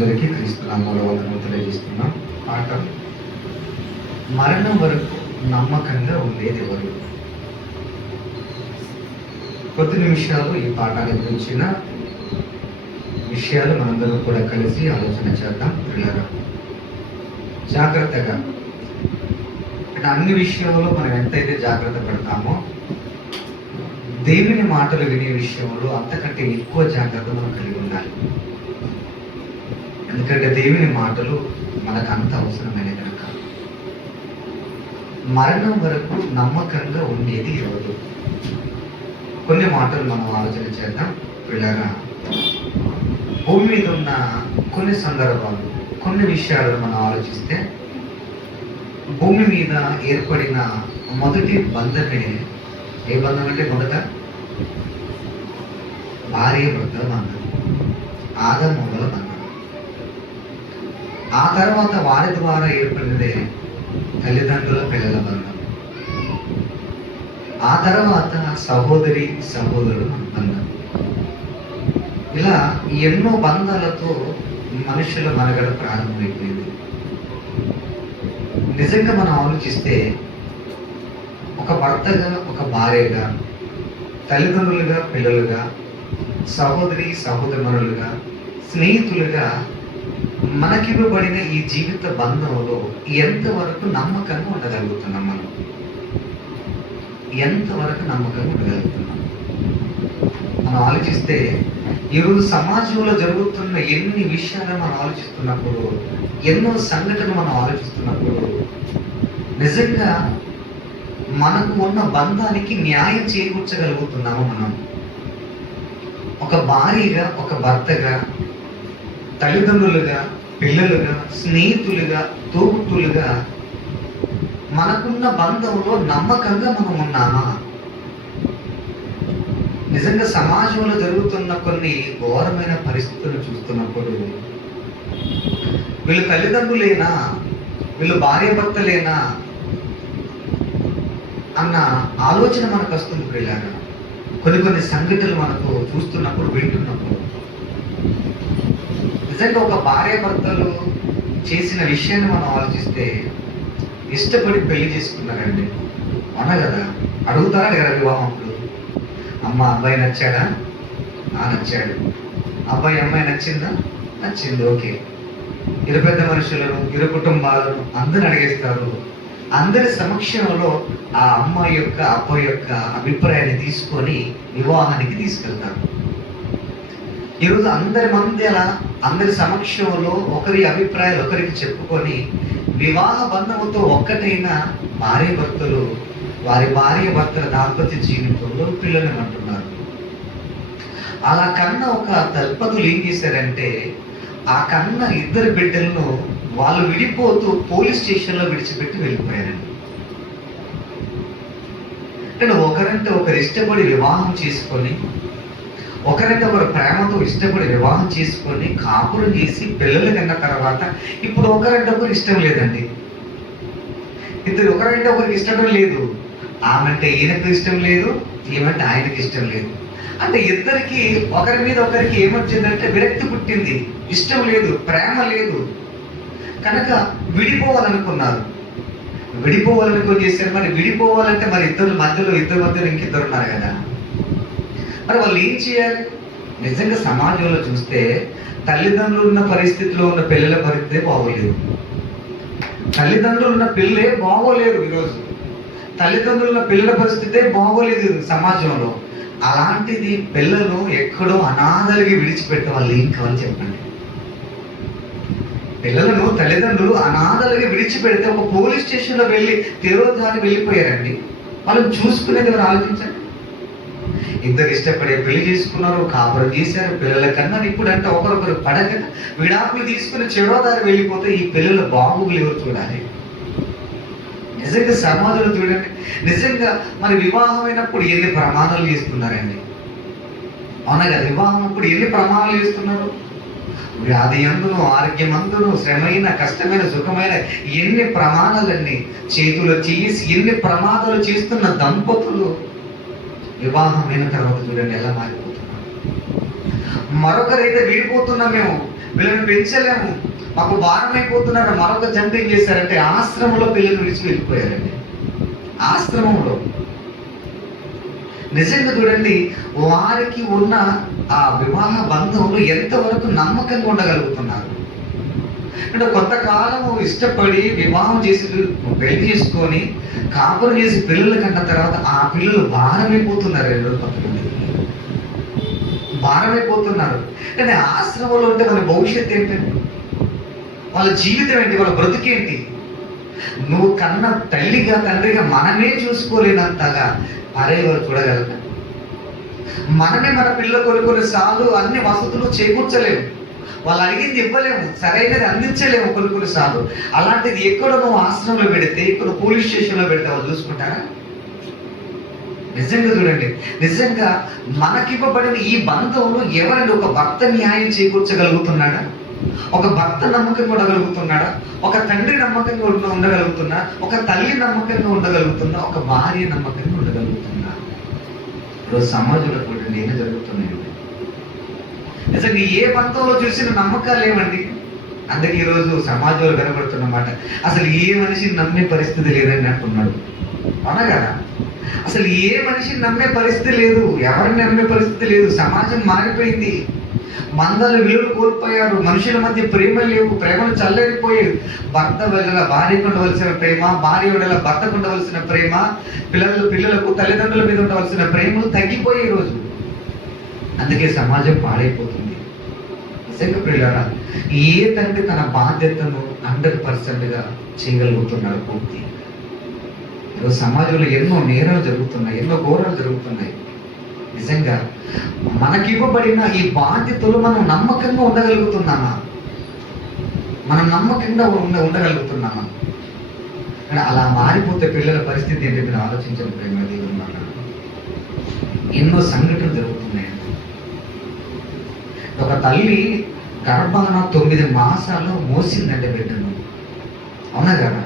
అందరికీ క్రీస్తు నామములో వందనములు తెలియజేస్తున్నాం. పాట మరణం వరకు నమ్మకంగా ఉండేది ఎవరు? కొద్ది నిమిషాలు ఈ పాఠాన్ని గురించిన విషయాలు మనందరం కూడా కలిసి ఆలోచన చేద్దాం. పిల్లలు జాగ్రత్తగా, అన్ని విషయంలో మనం ఎంతైతే జాగ్రత్త పడతామో దేవుని మాటలు వినే విషయంలో అంతకంటే ఎక్కువ జాగ్రత్త మనం కలిగి ఉండాలి. ఎందుకంటే దేవుని మాటలు మనకు అంత అవసరమైన కనుక. మరణం వరకు నమ్మకంగా ఉండేది ఎవరు? కొన్ని మాటలు మనం ఆలోచన చేద్దాం. పిల్లరా, భూమి మీద ఉన్న కొన్ని సందర్భాలు, కొన్ని విషయాలను మనం ఆలోచిస్తే భూమి మీద ఏర్పడిన మొదటి బంధమే ఏ బంధం అంటే మొదట భార్య భర్తల బంధం, ఆదాముల బంధం. ఆ తర్వాత వారి ద్వారా ఏర్పడినదే తల్లిదండ్రుల పిల్లల బంధం. ఆ తర్వాత సహోదరి సహోదరుడు బంధం. ఇలా ఎన్నో బంధాలతో మనుషుల మనగడ ప్రారంభమైపోయింది. నిజంగా మనం ఆలోచిస్తే ఒక భర్తగా, ఒక భార్యగా, తల్లిదండ్రులుగా, పిల్లలుగా, సహోదరి సహోదరులుగా, స్నేహితులుగా మనకివ్వబడిన ఈ జీవిత బంధంలో ఎంతవరకు నమ్మకంగా ఉండగలుగుతున్నాం? మనం ఎంతవరకు నమ్మకంగా ఉండగలుగుతున్నాం? మనం ఆలోచిస్తే ఈరోజు సమాజంలో జరుగుతున్న ఎన్ని విషయాలు మనం ఆలోచిస్తున్నప్పుడు, ఎన్నో సంఘటనలు మనం ఆలోచిస్తున్నప్పుడు నిజంగా మనకు ఉన్న బంధానికి న్యాయం చేకూర్చగలుగుతున్నాము మనం? ఒక భార్యగా, ఒక భర్తగా, తల్లిదండ్రులుగా, పిల్లలుగా, స్నేహితులుగా, తోబుట్టులుగా మనకున్న బంధంలో నమ్మకంగా మనం ఉన్నామా? నిజంగా సమాజంలో జరుగుతున్న కొన్ని ఘోరమైన పరిస్థితులు చూస్తున్నప్పుడు వీళ్ళు తల్లిదండ్రులేనా, వీళ్ళు భార్య భర్తలేనా అన్న ఆలోచన మనకు వస్తుంది. పిల్లగా కొన్ని సంఘటనలు మనకు చూస్తున్నప్పుడు, వింటున్నప్పుడు నిజంగా ఒక భార్య భర్తలు చేసిన విషయాన్ని మనం ఆలోచిస్తే ఇష్టపడి పెళ్లి చేసుకున్నారండి, అవునా కదా? అడుగుతారా కదా వివాహంలో? అమ్మ అబ్బాయి నచ్చాడా? నచ్చాడు. అబ్బాయి అమ్మాయి నచ్చిందా? నచ్చింది, ఓకే. ఇరు పెద్ద మనుషులను, ఇరు కుటుంబాలను అందరిని అడిగేస్తారు. అందరి సమక్షంలో ఆ అమ్మాయి యొక్క అబ్బాయి యొక్క అభిప్రాయాన్ని తీసుకొని వివాహానికి తీసుకెళ్తారు. ఈరోజు అందరి సమక్షంలో ఒకరి అభిప్రాయాలు ఒకరికి చెప్పుకొని వివాహ బంధముతో ఒక్కటైన భార్య భర్తలు వారి భార్య భర్తల దాంపత్య జీవితంలో పిల్లల్ని అంటున్నారు. అలా కన్నా ఒక దంపతులు ఏం చేశారంటే ఆ కన్నా ఇద్దరు బిడ్డలను వాళ్ళు విడిపోతూ పోలీస్ స్టేషన్లో విడిచిపెట్టి వెళ్ళిపోయారండి. అంటే ఒకరంటే ఒకరు ఇష్టపడి వివాహం చేసుకొని, ఒకరంటే ఒకరు ప్రేమతో ఇష్టపడి వివాహం చేసుకొని కాపురం చేసి పిల్లలు కన్న తర్వాత ఇప్పుడు ఒకరంటే ఒకరు ఇష్టం లేదండి. ఇద్దరు ఒకరంటే ఒకరికి ఇష్టం లేదు. ఆమెంటే ఈయనకు ఇష్టం లేదు, ఏమంటే ఆయనకి ఇష్టం లేదు. అంటే ఇద్దరికి ఒకరి మీద ఒకరికి ఏమొచ్చిందంటే విరక్తి పుట్టింది, ఇష్టం లేదు, ప్రేమ లేదు. కనుక విడిపోవాలనుకున్నారు. విడిపోవాలనుకొని చేశారు. మరి విడిపోవాలంటే మరి ఇద్దరు మధ్యలో ఇంకిద్దరు ఉన్నారు కదా, మరి వాళ్ళు ఏం చేయాలి? నిజంగా సమాజంలో చూస్తే తల్లిదండ్రులు ఉన్న పరిస్థితిలో ఉన్న పిల్లల పరిస్థితి బాగోలేదు. తల్లిదండ్రులు ఉన్న పిల్లలే బాగోలేరు. ఈరోజు తల్లిదండ్రుల పిల్లల పరిస్థితే బాగోలేదు సమాజంలో. అలాంటిది పిల్లలు ఎక్కడో అనాథలుగా విడిచిపెట్టే వాళ్ళు ఏం కావాలి చెప్పండి? పిల్లలను తల్లిదండ్రులు అనాథలుగా విడిచిపెడితే ఒక పోలీస్ స్టేషన్లో వెళ్ళి తెరోధారి వెళ్ళిపోయారండి. వాళ్ళని చూసుకునేది ఎవరు? ఆలోచించండి. ఇద్దరు ఇష్టపడే పెళ్లి చేసుకున్నారు, కాపురం చేశారు, పిల్లల కన్నా. ఇప్పుడు అంటే ఒకరొకరు పడక విడాకులు తీసుకుని చెరోదారి వెళ్ళిపోతే ఈ పిల్లల బాబులు ఎవరు చూడాలి? నిజంగా సమాజంలో చూడండి. నిజంగా మరి వివాహమైనప్పుడు ఎన్ని ప్రమాణాలు చేస్తున్నారండి, అవునా కదా? వివాహం అప్పుడు ఎన్ని ప్రమాణాలు చేస్తున్నారు? వ్యాధి అందును, ఆరోగ్యం అందును, శ్రమైన, కష్టమైన, సుఖమైన ఎన్ని ప్రమాణాలన్నీ చేతులు చేసి ఎన్ని ప్రమాదాలు చేస్తున్న దంపతులు వివాహమైన తర్వాత చూడండి ఎలా మారిపోతున్నారు. మరొకరైతే విడిపోతున్నాం మేము, వీళ్ళని పెంచలేము, మాకు భారం అయిపోతున్నారు. మరొక జంట ఏం చేశారంటే ఆశ్రమంలో పిల్లలు విడిచి వెళ్ళిపోయారండి. ఆశ్రమంలో నిజంగా చూడండి, వారికి ఉన్న ఆ వివాహ బంధంలో ఎంతవరకు నమ్మకంగా ఉండగలుగుతున్నారు అంటే, కొంతకాలము ఇష్టపడి వివాహం చేసి పెళ్లి చేసుకొని కాపురం చేసి పిల్లలు కన్న తర్వాత ఆ పిల్లలు భారమైపోతున్నారు. 2 పక్కన భారమైపోతున్నారు. కానీ ఆశ్రమంలో ఉంటే వాళ్ళ భవిష్యత్తు ఏంటండి? వాళ్ళ జీవితం ఏంటి? వాళ్ళ బ్రతుకేంటి? నువ్వు కన్న తల్లిగా తండ్రిగా మనమే చూసుకోలేనంతగా వారు చూడగలరా? మనమే మన పిల్లలు కొన్నిసార్లు అన్ని వసతులు చేకూర్చలేము, వాళ్ళు అడిగింది ఇవ్వలేము, సరైనది అందించలేము కొన్నిసార్లు. అలాంటిది ఎక్కడ నువ్వు ఆశ్రమంలో పెడితే, ఇక్కడ పోలీస్ స్టేషన్లో పెడితే వాళ్ళు చూసుకుంటారా? నిజంగా చూడండి, నిజంగా మనకివ్వబడిన ఈ బంధంలో ఎవరైనా ఒక భర్త న్యాయం చేకూర్చగలుగుతున్నాడా? ఒక భర్త నమ్మకంగా ఉండగలుగుతున్నాడా? ఒక తండ్రి నమ్మకంగా ఉండగలుగుతున్నా? ఒక తల్లి నమ్మకంగా ఉండగలుగుతున్నా? ఒక భార్య నమ్మకంగా ఉండగలుగుతున్నా? ఈరోజు సమాజంలో కూడా నేను జరుగుతున్నాయి. నిజంగా ఏ బంధంలో చూసిన నమ్మకాలు ఏమండి? అందుకే ఈరోజు సమాజంలో వినబడుతున్నమాట, అసలు ఏ మనిషిని నమ్మే పరిస్థితి లేదని అంటున్నాడు. అవునా కదా? అసలు ఏ మనిషిని నమ్మే పరిస్థితి లేదు, ఎవరిని నమ్మే పరిస్థితి లేదు. సమాజం మారిపోయింది, మందల విలువలు కోల్పోయారు, మనుషుల మధ్య ప్రేమలు లేవు, ప్రేమలు చల్లరిపోయాయి. భర్త వల్ల భార్యకు ఉండవలసిన ప్రేమ, భార్య వల్ల భర్తకు ఉండవలసిన ప్రేమ, పిల్లలకు తల్లిదండ్రుల మీద ఉండవలసిన ప్రేమలు తగ్గిపోయే రోజు. అందుకే సమాజం పాడైపోతుంది. నిజంగా ప్రియులారా, ఏ తండ్రి తన బాధ్యతను 100%గా చేయగలుగుతున్నాడు పూర్తి? ఈరోజు సమాజంలో ఎన్నో నేరాలు జరుగుతున్నాయి, ఎన్నో ఘోరాలు జరుగుతున్నాయి. నిజంగా మనకివ్వబడిన ఈ బాధ్యతలు మనం నమ్మకంగా ఉండగలుగుతున్నామా? మనం నమ్మకంగా ఉండగలుగుతున్నామా? అలా మారిపోతే పిల్లల పరిస్థితి ఏంటి? మీరు ఆలోచించండి ప్రేమ దేవుని మాట. ఎన్నో సంఘటనలు జరుగుతున్నాయండి. ఒక తల్లి గర్భాన 9 మాసాలు మోసిందంటే బిడ్డను. అవునా కదా?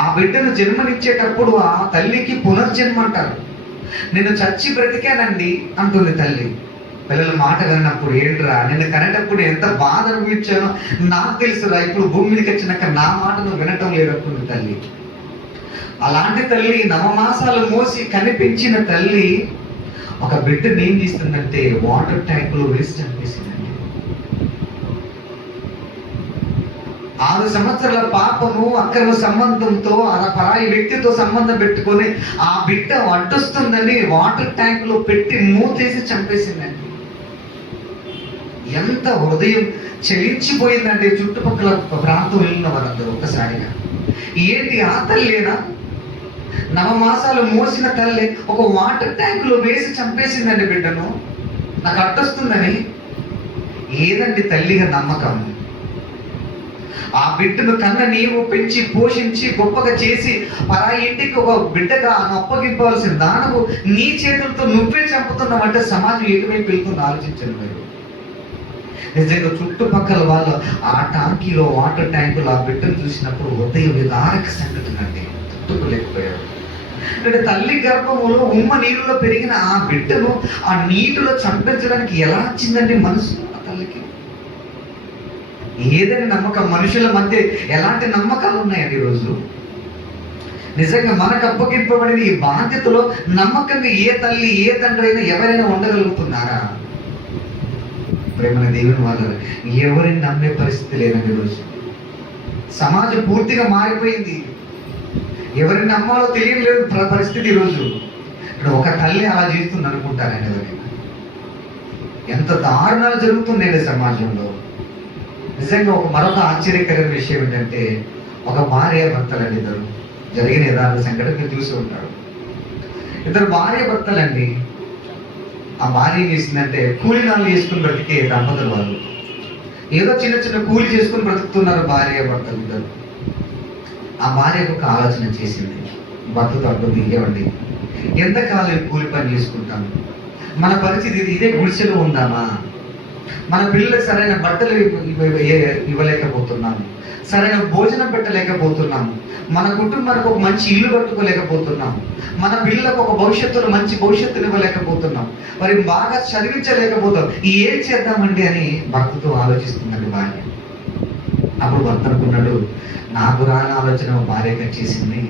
ఆ బిడ్డను జన్మనిచ్చేటప్పుడు ఆ తల్లికి పునర్జన్మ అంటారు. నేను చచ్చి బ్రతికానండి అంటుంది తల్లి. పిల్లల మాట విన్నప్పుడు, ఏంట్రా నిన్ను కనేటప్పుడు ఎంత బాధ అనిపించానో నాకు తెలుసురా, ఇప్పుడు భూమి మీదకి వచ్చినాక నా మాట నువ్వు వినటం లేదంటుంది తల్లి. అలాంటి తల్లి 9 మాసాలు మోసి కనిపించిన తల్లి ఒక బిడ్డను ఏం చేస్తుందంటే వాటర్ ట్యాంకులో వేసి చంపేసిందండి. 6 సంవత్సరాల పాపను అక్రమ సంబంధంతో పరాయి వ్యక్తితో సంబంధం పెట్టుకొని ఆ బిడ్డ అడ్డొస్తుందని వాటర్ ట్యాంకులో పెట్టి మూతేసి చంపేసిందండి. ఎంత హృదయం చలించిపోయిందంటే చుట్టుపక్కల ప్రాంతం వెళ్ళిన వాళ్ళందరూ ఒక్కసారిగా, ఏంటి ఆ తల్లేనా? 9 మాసాలు మోసిన తల్లి ఒక వాటర్ ట్యాంకులో వేసి చంపేసిందండి బిడ్డను, నాకు అడ్డొస్తుందని. ఏదండి తల్లిగా నమ్మకం? ఆ బిడ్డను కన్న నీవు పెంచి పోషించి గొప్పగా చేసి పరాయి ఇంటికి ఒక బిడ్డగా అప్పగింపవలసిన దానవు నీ చేతులతో నువ్వే చంపుతున్నావంటే సమాజం ఎటువైపు వెళ్తుందో ఆలోచించండి మీరు. నిజంగా చుట్టుపక్కల వాళ్ళు ఆ టాంకీలో వాటర్ ట్యాంకులో ఆ బిడ్డను చూసినప్పుడు హృదయ విదారక సంఘటన అండి, తట్టుకోలేకపోయారు. అంటే తల్లి గర్భములో నీరులో పెరిగిన ఆ బిడ్డను ఆ నీటిలో చంపించడానికి ఎలా వచ్చిందండి మనసు ఆ తల్లికి? ఏదని నమ్మకం? మనుషుల మధ్య ఎలాంటి నమ్మకాలు ఉన్నాయండి ఈరోజు? నిజంగా మనకు అప్పగింపబడిన ఈ బాధ్యతలో నమ్మకంగా ఏ తల్లి ఏ తండ్రి అయినా ఎవరైనా ఉండగలుగుతున్నారా? ప్రేమ దేవుని వాళ్ళ ఎవరిని నమ్మే పరిస్థితి లేదండి ఈరోజు. సమాజం పూర్తిగా మారిపోయింది, ఎవరిని నమ్మాలో తెలియలేదు పరిస్థితి ఈరోజు. ఇక్కడ ఒక తల్లి అలా చేస్తుంది అనుకుంటారండి ఎవరైనా? ఎంత దారుణాలు జరుగుతున్నాయండి సమాజంలో. నిజంగా మరొక ఆశ్చర్యకరమైన విషయం ఏంటంటే, ఒక భార్య భర్తలండి ఇద్దరు, జరిగిన యథార్థ సంఘటన మీరు చూసి ఉంటారు. ఇద్దరు భార్య భర్తలండి. ఆ భార్య ఏం చేసిందంటే కూలినాలు చేసుకుని బ్రతికే దంపతులు వాళ్ళు. ఏదో చిన్న చిన్న కూలి చేసుకుని బ్రతుకుతున్నారు భార్య భర్తలు ఇద్దరు. ఆ భార్య ఒక ఆలోచన చేసింది, భర్తతో అడ్డు ఇవ్వండి, ఎంతకాలం కూలి పని చేసుకుంటాము, మన పరిస్థితి ఇదే గుడిసెలో ఉందామా, మన పిల్లలకు సరైన బట్టలు ఇవ్వలేకపోతున్నాము, సరైన భోజనం పెట్టలేకపోతున్నాము, మన కుటుంబానికి ఒక మంచి ఇల్లు కట్టుకోలేకపోతున్నాము, మన పిల్లలకు ఒక భవిష్యత్తులో మంచి భవిష్యత్తుని ఇవ్వలేకపోతున్నాం, మరి బాగా చదివించలేకపోతాం. ఏం చేద్దామండి అని భర్తతో ఆలోచిస్తుందండి భార్య. అప్పుడు భర్త అనుకున్నాడు, నాకు రాని ఆలోచన భార్య చేసింది.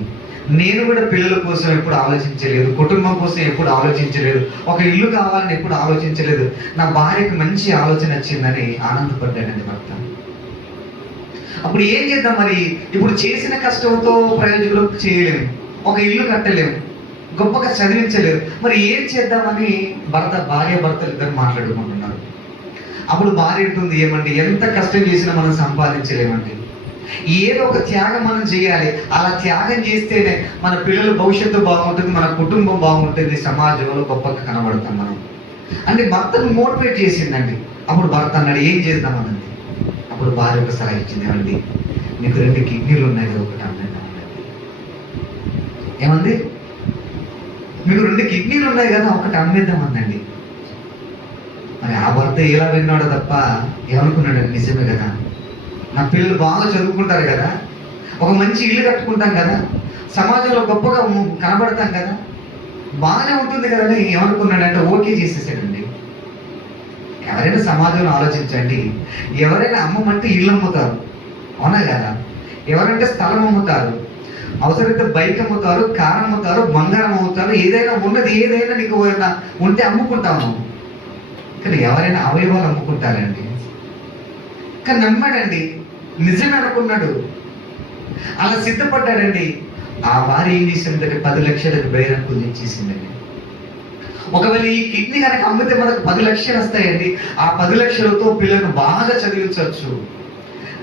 నేను కూడా పిల్లల కోసం ఎప్పుడు ఆలోచించలేదు, కుటుంబం కోసం ఎప్పుడు ఆలోచించలేదు, ఒక ఇల్లు కావాలని ఎప్పుడు ఆలోచించలేదు, నా భార్యకు మంచి ఆలోచన వచ్చిందని ఆనందపడ్డాడండి భర్త. అప్పుడు ఏం చేద్దాం మరి? ఇప్పుడు చేసిన కష్టంతో ప్రయోజనం చేయలేము, ఒక ఇల్లు కట్టలేము, గొప్పగా చదివించలేము, మరి ఏం చేద్దామని భార్య భర్తలు ఇద్దరు మాట్లాడుకుంటున్నారు. అప్పుడు భార్య ఉంటుంది, ఏమండి ఎంత కష్టం చేసినా మనం సంపాదించలేమండి, ఏదో ఒక త్యాగం మనం చేయాలి, అలా త్యాగం చేస్తేనే మన పిల్లల భవిష్యత్తు బాగుంటుంది, మన కుటుంబం బాగుంటుంది, సమాజంలో గొప్పగా కనబడతాం మనం అంటే భర్తను మోటివేట్ చేసిందండి. అప్పుడు భర్త అన్నాడు, ఏం చేద్దామన్నది. అప్పుడు భార్య ఒక సలహా ఇచ్చింది, ఏమండి మీకు 2 కిడ్నీలు ఉన్నాయి కదా, ఒకటి అమ్మేద్దామన్నది. ఏమంది? మీకు 2 కిడ్నీలు ఉన్నాయి కదా, ఒకటి అమ్మేద్దామన్నండి. మరి ఆ భర్త ఎలా విన్నాడో తప్ప ఏమనుకున్నాడు, నిజమే కదా, నా పిల్లలు బాగా చదువుకుంటారు కదా, ఒక మంచి ఇల్లు కట్టుకుంటాం కదా, సమాజంలో గొప్పగా కనబడతాం కదా, బాగానే ఉంటుంది కదా అని ఏమనుకున్నాడంటే ఓకే చేసేసాడండి. ఎవరైనా సమాజంలో ఆలోచించండి, ఎవరైనా అమ్మమంటే ఇల్లు అమ్ముతారు, అవునా కదా, ఎవరంటే స్థలం అమ్ముతారు, అవసరమైతే బైక్ అమ్ముతారు, కారు అమ్ముతారు, బంగారం అమ్ముతారు, ఏదైనా ఉన్నది ఏదైనా నీకు ఉంటే అమ్ముకుంటాము. కానీ ఎవరైనా అవయవాలు అమ్ముకుంటారండి. కానీ నమ్మాడండి, నిజమే అనుకున్నాడు, అలా సిద్ధపడ్డాడండి. ఆ వారి ఏం చేసిందంటే 10 లక్షలకు బేరం కుదించేసిందండి. ఒకవేళ ఈ కిడ్నీ కనుక అమ్మితే మనకు 10 లక్షలు వస్తాయండి. ఆ 10 లక్షలతో పిల్లలను బాగా చదివించవచ్చు,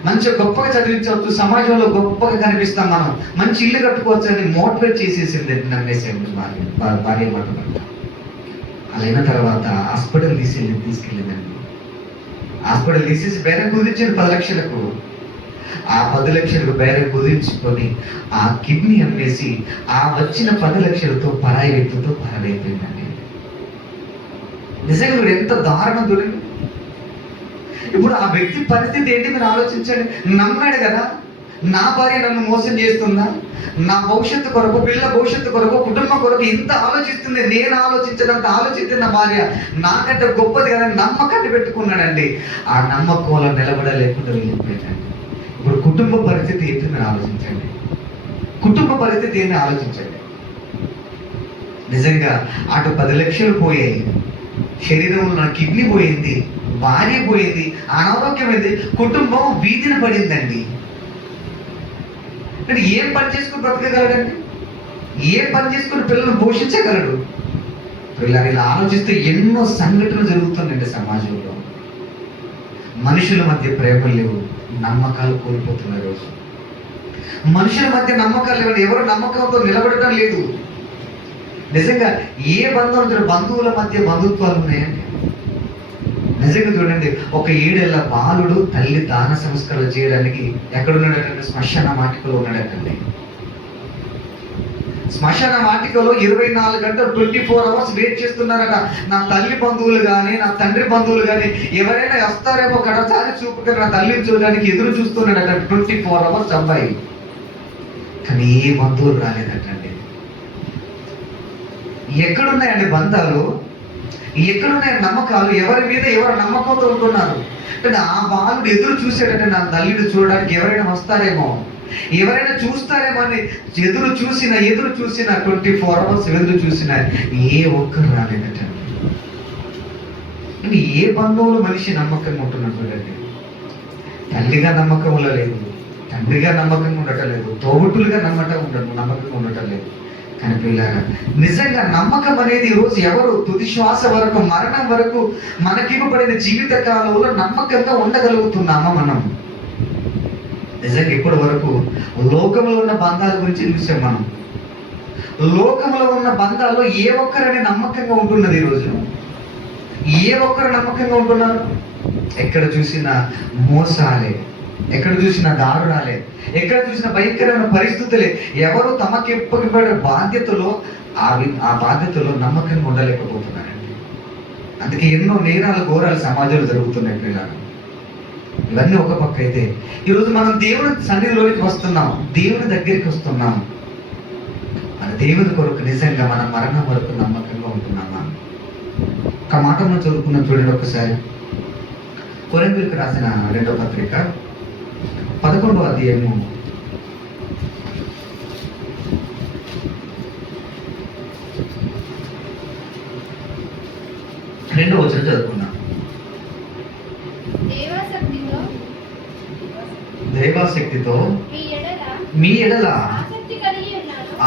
మంచిగా గొప్పగా చదివించవచ్చు, సమాజంలో గొప్పగా కనిపిస్తాం మనం, మంచి ఇల్లు కట్టుకోవచ్చు అని మోటివేట్ చేసేసింది. నమ్మేసేయండి భార్య మాట. అలా అయిన తర్వాత హాస్పిటల్ తీసుకెళ్ళిందండి. హాస్పిటల్ తీసేసి బేరం కుదించింది 10 లక్షలకు. ఆ 10 లక్షలకు బేరం కుదించుకొని ఆ కిడ్నీ అమ్మేసి ఆ వచ్చిన 10 లక్షలతో పరాయి వ్యక్తితో పరారైపోయిందండి. నిజంగా మీరు ఎంత దారుణం చూడండి. ఇప్పుడు ఆ వ్యక్తి పరిస్థితి ఏంటి మీరు ఆలోచించండి. నమ్మాడు కదా, నా భార్య నన్ను మోసం చేస్తుందా, నా భవిష్యత్తు కొరకు, పిల్లల భవిష్యత్తు కొరకు, కుటుంబం కొరకు ఇంత ఆలోచిస్తుంది, నేను ఆలోచించడంత ఆలోచిస్తున్న భార్య నాకంటే గొప్పది కదా నమ్మకాన్ని పెట్టుకున్నాడండి. ఆ నమ్మకంలో నిలబడలేకుండా వెళ్ళిపోయాడండి. ఇప్పుడు కుటుంబ పరిస్థితి ఏంటి మీరు ఆలోచించండి. కుటుంబ పరిస్థితి ఏంటి ఆలోచించండి. నిజంగా అటు 10 లక్షలు పోయాయి, శరీరంలో నా కిడ్నీ పోయింది, భార్య పోయింది, అనారోగ్యమైంది, కుటుంబం వీధిన పడిందండి. అంటే ఏం పని చేసుకుని బ్రతకగలడండి? ఏం పని చేసుకుని పిల్లలను పోషించగలడు? ఇలా ఆలోచిస్తే ఎన్నో సంఘటనలు జరుగుతుందండి సమాజంలో. మనుషుల మధ్య ప్రేమలు లేవు, నమ్మకాలు కోల్పోతున్నారు రోజు. మనుషుల మధ్య నమ్మకాలు లేవు, ఎవరు నమ్మకంతో నిలబడటం లేదు. నిజంగా ఏ బంధువులు, బంధువుల మధ్య బంధుత్వాలు ఉన్నాయండి. నిజంగా చూడండి, ఒక 7 ఏళ్ల బాలుడు తల్లి దాన సంస్కారాలు చేయడానికి ఎక్కడున్నాడటండి? శ్మశాన వాటికలో ఉన్నాడటండి. శ్మశాన వాటికలో 24 గంటలు 24 అవర్స్ వెయిట్ చేస్తున్నారట. నా తల్లి బంధువులు కానీ, నా తండ్రి బంధువులు కానీ ఎవరైనా వస్తారేమో కడసారి చూపుకొని నా తల్లిని చూడడానికి ఎదురు చూస్తున్నాడట 24 అవర్స్ అబ్బాయి. కానీ ఏ బంధువులు రాలేదటండి. ఎక్కడున్నాయండి బంధాలు? ఎక్కడున్నాయి నమ్మకాలు? ఎవరి మీద ఎవరు నమ్మకంతో ఉంటున్నారు? అంటే ఆ బాలుడు ఎదురు చూసాడంటే నా తల్లిని చూడడానికి ఎవరైనా వస్తారేమో, ఎవరైనా చూస్తారేమో అని ఎదురు చూసిన 24 అవర్స్ ఎదురు చూసిన ఏ ఒక్కరు రాలేదటండి. అంటే ఏ బంధువులు మనిషి నమ్మకంగా ఉంటున్నారు చూడండి. తల్లిగా నమ్మకంలో లేదు, తండ్రిగా నమ్మకంగా ఉండటం లేదు, తోబుట్టులుగా నమ్మకంగా ఉండటం లేదు. కానీ పిల్లగా నిజంగా నమ్మకం అనేది ఈరోజు ఎవరు తుది శ్వాస వరకు, మరణం వరకు మనకివ్వబడిన జీవిత కాలంలో నమ్మకంగా ఉండగలుగుతున్నామా మనం? నిజంగా ఇప్పటి వరకు లోకంలో ఉన్న బంధాల గురించి చూసాం మనం. లోకంలో ఉన్న బంధాల్లో ఏ ఒక్కరనే నమ్మకంగా ఉంటున్నది ఈరోజు? ఏ ఒక్కరు నమ్మకంగా ఉంటున్నారు? ఎక్కడ చూసినా మోసాలే, ఎక్కడ చూసిన దారుణాలే, ఎక్కడ చూసిన భయంకరమైన పరిస్థితులే. ఎవరు తమకిప్పబడే బాధ్యతలో ఆ బాధ్యతలో నమ్మకంగా ఉండలేకపోతున్నారండి. అందుకే ఎన్నో నేరాలు ఘోరాలు సమాజంలో జరుగుతున్నాయి పిల్లలు. ఇవన్నీ ఒక పక్క అయితే, ఈరోజు మనం దేవుని సన్నిధిలోనికి వస్తున్నాం, దేవుని దగ్గరికి వస్తున్నాం. మన దేవుని కొరకు నిజంగా మన మరణం వరకు నమ్మకంగా ఉంటున్నామా? ఒక మాట మనం చదువుకున్నాం చూడండి ఒకసారి. కొరింథీయులకు రాసిన 2వ పత్రిక 11వ అధ్యాయము 2వ వచనం చదువుకున్నాం. దైవాశక్తితో మీ ఎడల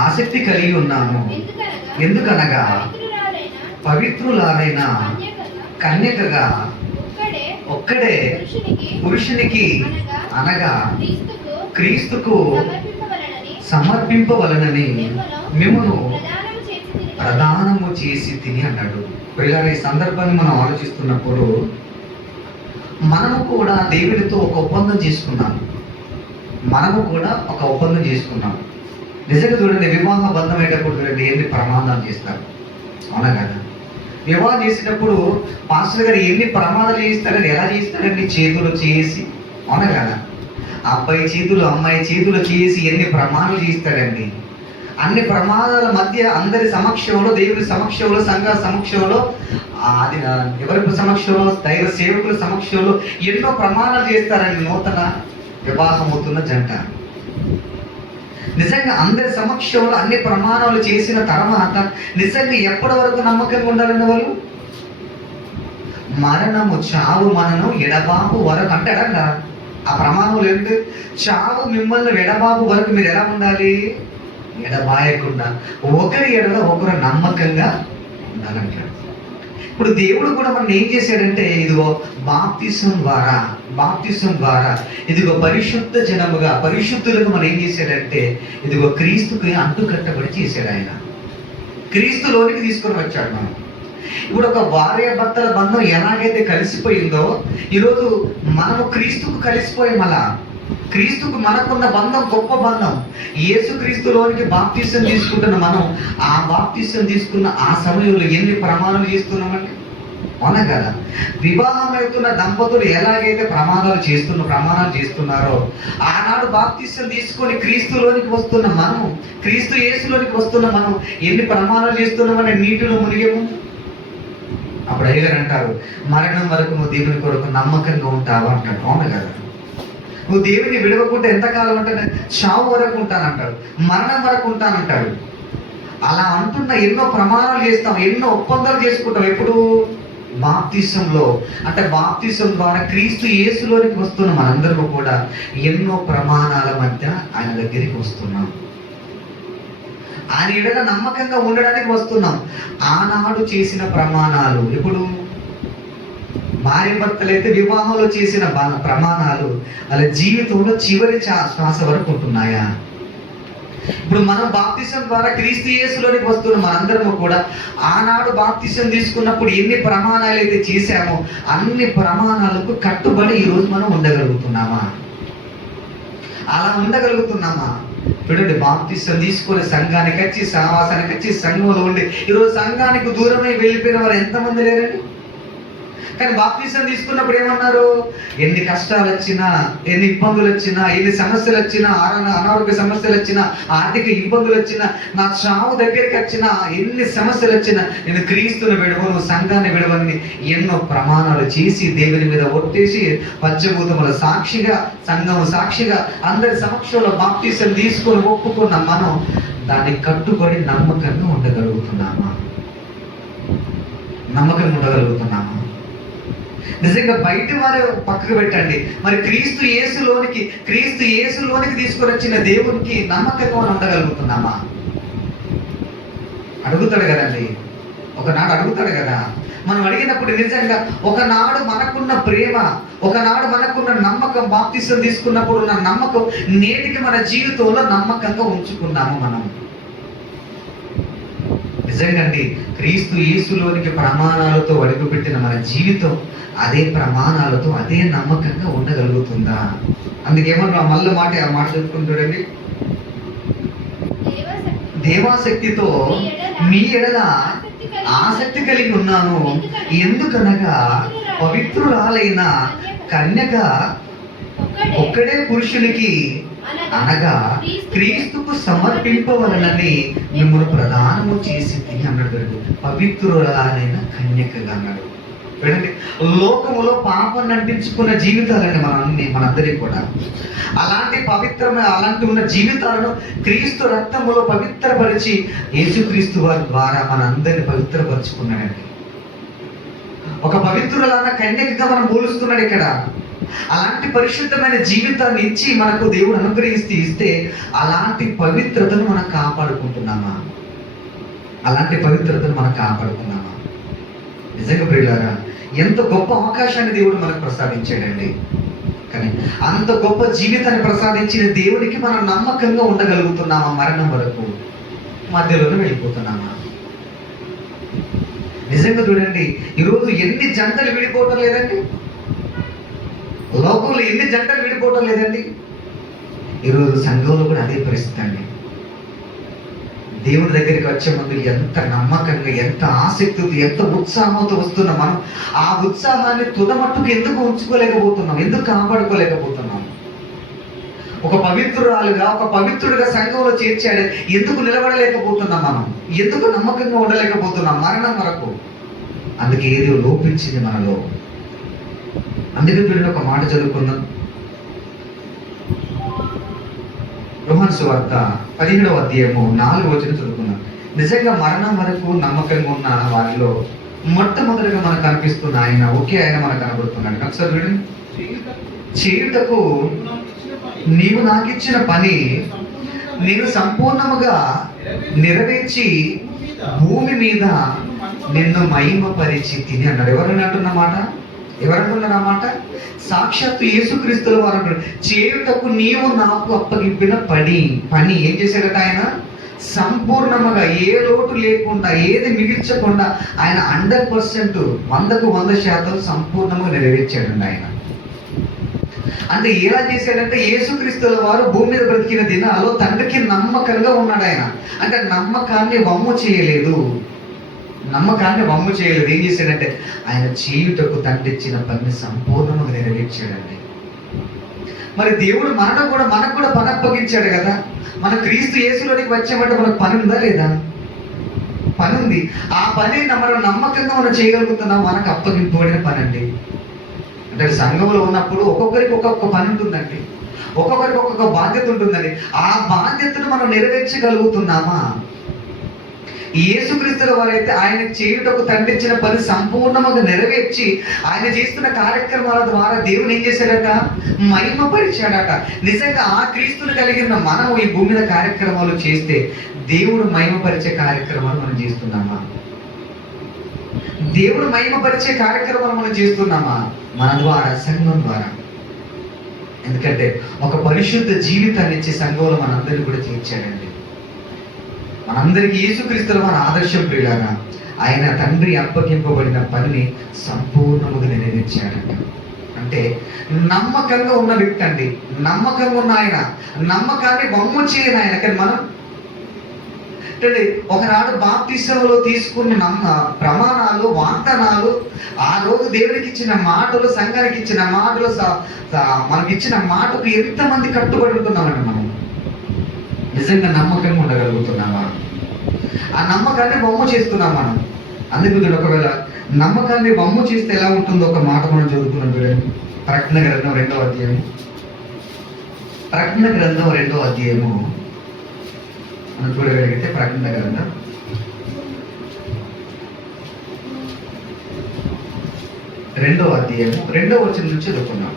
ఆసక్తి కలిగి ఉన్నాను. ఎందుకనగా పవిత్రులారైన కన్యకగా ఒక్కడే పురుషునికి అనగా క్రీస్తుకు సమర్పింపవలనని మిమ్మును ప్రదానము చేసి తిని అన్నాడు. పిల్లలు, ఈ సందర్భాన్ని మనం ఆలోచిస్తున్నప్పుడు మనము కూడా దేవుడితో ఒక ఒప్పందం చేసుకున్నాం. నిజంగా చూడండి, వివాహ బంధం అయ్యేటప్పుడు చూడండి ఎన్ని ప్రమాదాలు చేస్తారు, అవునా కదా? వివాహం చేసేటప్పుడు పాస్టర్ గారు ఎన్ని ప్రమాదాలు చేస్తారని, ఎలా చేస్తారండి? చేతులు చేసి, అవునా కదా? అబ్బాయి చేతులు అమ్మాయి చేతులు చేసి ఎన్ని ప్రమాదాలు చేస్తాడండి. అన్ని ప్రమాదాల మధ్య అందరి సమక్షంలో, దేవుని సమక్షంలో, సంఘ సమక్షంలో, అది ఎవరి సమక్షంలో, దైవ సేవకుల సమక్షంలో ఎన్నో ప్రమాణాలు చేస్తారండి నూతన వివాహం అవుతున్న జంట. నిజంగా అందరి సమక్షంలో అన్ని ప్రమాణాలు చేసిన తర్వాత నిజంగా ఎప్పటి వరకు నమ్మకంగా ఉండాలండి వాళ్ళు? మరణము, చావు మనను ఎడబాపు వరకు అంటాడంట. ఆ ప్రమాణంలో ఏంటి? చావు మిమ్మల్ని ఎడబాపు వరకు మీరు ఎలా ఉండాలి? ఎడబాయకుండా ఒకరి ఎడల ఒకరు నమ్మకంగా ఉండాలంటాడు. ఇప్పుడు దేవుడు కూడా మనం ఏం చేశాడంటే, ఇదిగో బాప్తిసం ద్వారా ఇదిగో పరిశుద్ధ జనముగా, పరిశుద్ధులకు మనం ఏం చేశాడంటే, ఇదిగో క్రీస్తుకి అంటుకట్టబడి చేశాడు. ఆయన క్రీస్తులోనికి తీసుకొని వచ్చాడు. మనం ఇప్పుడు ఒక భార్య భర్తల బంధం ఎలాగైతే కలిసిపోయిందో, ఈరోజు మనము క్రీస్తుకు కలిసిపోయాం. అలా క్రీస్తుకు మనకున్న బంధం గొప్ప బంధం. యేసు క్రీస్తులోనికి బాప్తిసం తీసుకుంటున్న మనం, ఆ బాప్తిసం తీసుకున్న ఆ సమయంలో ఎన్ని ప్రమాణాలు చేస్తున్నామండి, అవునా కదా? వివాహం అవుతున్న దంపతులు ఎలాగైతే ప్రమాణాలు చేస్తున్నారో, ఆనాడు బాప్తిసం తీసుకొని క్రీస్తులోనికి వస్తున్న మనము, క్రీస్తు యేసులోనికి వస్తున్న మనం ఎన్ని ప్రమాణాలు చేస్తున్నామని నీటిలో మునిగేము. అప్పుడు అయ్యగారు అంటారు, మరణం వరకు నువ్వు దేవుని కొరకు నమ్మకంగా ఉంటావా అంటాడు. అవునా కదా? నువ్వు దేవుని విడవకుండా ఎంతకాలం అంటే, చావు వరకు ఉంటానంటాడు, మరణం వరకు ఉంటానంటాడు. అలా అంటున్న ఎన్నో ప్రమాణాలు చేస్తాం, ఎన్నో ఒప్పందాలు చేసుకుంటాం. ఎప్పుడు? బాప్తిసంలో. అంటే బాప్తిసం ద్వారా క్రీస్తు యేసులోనికి వస్తున్న మనందరము కూడా ఎన్నో ప్రమాణాల మధ్య ఆయన దగ్గరికి వస్తున్నాం. ఆయన ఎడల నమ్మకంగా ఉండడానికి వస్తున్నాం. ఆనాడు చేసిన ప్రమాణాలు, ఇప్పుడు భార్య భర్తలైతే వివాహంలో చేసిన ప్రమాణాలు వాళ్ళ జీవితంలో చివరి శ్వాస వరకు ఉంటున్నాయా? ఇప్పుడు మనం బాప్తిసం ద్వారా క్రీస్తు యేసులోనికి వస్తున్న మనందరము కూడా ఆనాడు బాప్తిసం తీసుకున్నప్పుడు ఎన్ని ప్రమాణాలు అయితే చేశామో అన్ని ప్రమాణాలకు కట్టుబడి ఈరోజు మనం ఉండగలుగుతున్నామా? అలా ఉండగలుగుతున్నామా? చూడండి, బాప్తిసం తీసుకొని సంఘానికి వచ్చి, సహవాసానికి వచ్చి, సంఘంలో ఉండి ఈరోజు సంఘానికి దూరమై వెళ్ళిపోయిన వారు ఎంతమంది లేరండి? కానీ బాప్తిసం తీసుకున్నప్పుడు ఏమన్నారు? ఎన్ని కష్టాలు వచ్చినా, ఎన్ని ఇబ్బందులు వచ్చినా, ఎన్ని సమస్యలు వచ్చినా, అనారోగ్య సమస్యలు వచ్చినా, ఆర్థిక ఇబ్బందులు వచ్చినా, నా చావు దగ్గరికి వచ్చినా, ఎన్ని సమస్యలు వచ్చినా నేను క్రీస్తుని విడవను, సంఘాన్ని విడవని ఎన్నో ప్రమాణాలు చేసి దేవుని మీద ఒట్టేసి పంచభూతముల సాక్షిగా, సంఘము సాక్షిగా అందరి సమక్షంలో బాప్తిసం తీసుకొని ఒప్పుకున్న మనం దాన్ని కట్టుబడి నమ్మకంగా ఉండగలుగుతున్నామా? నిజంగా బయట వారు పక్కకు పెట్టండి, మరి క్రీస్తు యేసులోనికి తీసుకొని వచ్చిన దేవునికి నమ్మకంగా ఉండగలుగుతున్నామా? అడుగుతాడు కదండి, ఒకనాడు అడుగుతాడు కదా. మనం అడిగినప్పుడు నిజంగా ఒకనాడు మనకున్న ప్రేమ, ఒకనాడు మనకున్న నమ్మకం, బాప్తిసం తీసుకున్నప్పుడు ఉన్న నమ్మకం నేటికి మన జీవితంలో నమ్మకంగా ఉంచుకున్నాము మనం. నిజంగా అండి, క్రీస్తు యేసులోనికి ప్రమాణాలతో అడుగుపెట్టిన మన జీవితం అదే ప్రమాణాలతో అదే నమ్మకంగా ఉండగలుగుతుందా? అందుకేమన్నా మళ్ళీ ఆ మాట చెప్పుకుంటాడండి, దేవాశక్తితో మీ ఎడల ఆసక్తి కలిగి ఉన్నాను. ఎందుకనగా పవిత్రురాలైన కన్యక ఒక్కడే పురుషునికి అనగా క్రీస్తుకు సమర్పింపవలనని మిమ్మల్ని ప్రదానము చేసి అన్నాడు. పవిత్రురాలైన కన్యకగా అన్నాడు. చూడండి, లోకములో పాపం నటించుకున్న జీవితాలండి మనందరికీ కూడా. అలాంటి ఉన్న జీవితాలను క్రీస్తు రక్తములో పవిత్రపరిచి యేసుక్రీస్తు వారి ద్వారా మనందరిని పవిత్రపరుచుకున్నాడండి. ఒక పవిత్రులైన కన్యకగా మనం పోలుస్తున్నాడు ఇక్కడ. అలాంటి పరిశుద్ధమైన జీవితాన్ని ఇచ్చి మనకు దేవుడు ఇస్తే అలాంటి పవిత్రతను మనం కాపాడుకుంటున్నామా? అలాంటి పవిత్రతను మనం కాపాడుకున్నామా? నిజంగా ప్రియులారా, ఎంత గొప్ప అవకాశాన్ని దేవుడు మనకు ప్రసాదించాడండి. కానీ అంత గొప్ప జీవితాన్ని ప్రసాదించిన దేవునికి మనం నమ్మకంగా ఉండగలుగుతున్నామా? మరణం వరకు మధ్యలోనే వెళ్ళిపోతున్నామా? నిజంగా చూడండి, ఈరోజు ఎన్ని జంటలు విడిపోవటం లేదండి? లోకంలో ఎన్ని జంటలు విడిపోవటం లేదండి? ఈరోజు సంఘంలో కూడా అదే పరిస్థితి అండి. దేవుడి దగ్గరికి వచ్చే ముందు ఎంత నమ్మకంగా, ఎంత ఆసక్తితో, ఎంత ఉత్సాహంతో వస్తున్నాం మనం. ఆ ఉత్సాహాన్ని తుదమట్టుకు ఎందుకు ఉంచుకోలేకపోతున్నాం? ఎందుకు కాపాడుకోలేకపోతున్నాం? ఒక పవిత్రురాలుగా, ఒక పవిత్రుడిగా సంఘంలో చేర్చాడు, ఎందుకు నిలబడలేకపోతున్నాం మనం? ఎందుకు నమ్మకంగా ఉండలేకపోతున్నాం మరణం వరకు? అందుకే ఏదో లోపించింది మనలో. అందుకే చూడండి, ఒక మాట చదువుకుందాం. యోహాను సువార్త 17వ అధ్యాయము 4వ వచనం చదువుకున్నాం. నిజంగా మరణం వరకు నమ్మకంగా ఉన్న వారిలో మొట్టమొదటిగా మనకు కనిపిస్తున్న ఆయన, ఒకే ఆయన మనకు కనబడుతున్నాడు. ఒకసారి చూడండి. చేయుటకు నీవు నాకిచ్చిన పని నేను సంపూర్ణముగా నెరవేర్చి భూమి మీద నిన్ను మహిమపరిచి తిని అన్నాడు. ఎవరన్నా అంటున్నమాట? ఎవరంటున్నారన్నమాట? సాక్షాత్తు యేసుక్రీస్తుల వారు అంటారు, చేయుటకు నీవు నాకు అప్పగింపిన పని ఏం చేశాడట ఆయన? సంపూర్ణముగా, ఏ లోటు లేకుండా, ఏది మిగిల్చకుండా ఆయన 100%, 100% సంపూర్ణంగా నెరవేర్చాడండి ఆయన. అంటే ఎలా చేశాడంటే, యేసుక్రీస్తుల వారు భూమి మీద బ్రతికిన దినాల్లో తండ్రికి నమ్మకంగా ఉన్నాడు ఆయన. అంటే నమ్మకాన్ని వమ్ము చేయలేదు. ఏం చేశాడంటే ఆయన చేయుటకు తండ్రి ఇచ్చిన పని సంపూర్ణంగా నెరవేర్చాడండి. మరి దేవుడు మనకు కూడా పని అప్పగించాడు కదా. మన క్రీస్తు యేసులోనికి వచ్చామంటే మనకు పని ఉందా లేదా? పని ఉంది. ఆ పని మనం నమ్మకంగా మనం చేయగలుగుతున్నాం. మనకు అప్పగింపబడిన పని అండి. అంటే సంఘంలో ఉన్నప్పుడు ఒక్కొక్కరికి ఒక్కొక్క పని ఉంటుందండి, ఒక్కొక్కరికి ఒక్కొక్క బాధ్యత ఉంటుందండి. ఆ బాధ్యతను మనం నెరవేర్చగలుగుతున్నామా? యేసుక్రీస్తుల వారైతే ఆయన చేయుటకు తండ్రి ఇచ్చిన పని సంపూర్ణంగా నెరవేర్చి ఆయన చేస్తున్న కార్యక్రమాల ద్వారా దేవుని ఏం చేశాడట? మహిమపరిచాడట. నిజంగా ఆ క్రీస్తుని కలిగిన మనం ఈ భూమి మీద కార్యక్రమాలు చేస్తే దేవుడు మహిమపరిచే కార్యక్రమాలు మనం చేస్తున్నామా? దేవుడు మహిమపరిచే కార్యక్రమాలు మనం చేస్తున్నామా? మన ద్వారా, సంఘం ద్వారా. ఎందుకంటే ఒక పరిశుద్ధ జీవితాన్ని ఇచ్చే సంఘంలో మనందరినీ కూడా చేర్చాడండి. మనందరికీ యేసుక్రీస్తుల మన ఆదర్శం ప్రియులారా. ఆయన తండ్రి అప్పగింపబడిన పనిని సంపూర్ణముగా నెరవేర్చాడంట. అంటే నమ్మకంగా ఉన్న వ్యక్తి అండి, నమ్మకంగా ఉన్న ఆయన, నమ్మకాన్ని వమ్ము చేయని ఆయన. కానీ మనం అంటే ఒకనాడు బాప్తిసంలో తీసుకున్న ప్రమాణాలు, వాగ్దానాలు, ఆ రోజు దేవుడికి ఇచ్చిన మాటలు, సంఘానికి ఇచ్చిన మాటలు, మనకిచ్చిన మాటకు ఎంతమంది కట్టుబడి ఉంటున్నామండి మనం? నిజంగా నమ్మకంగా ఉండగలుగుతున్నామా? ఆ నమ్మకాన్ని వమ్ము చేస్తున్నాం మనం. అందుకు ఒకవేళ నమ్మకాన్ని వమ్ము చేస్తే ఎలా ఉంటుందో ఒక మాట మనం చదువుకున్నాం చూడండి. ప్రకటన గ్రంథం 2వ అధ్యాయము మనం చూడగలిగితే, ప్రకటన గ్రంథం 2వ అధ్యాయము 2వ వచనం నుంచి చదువుకున్నాం.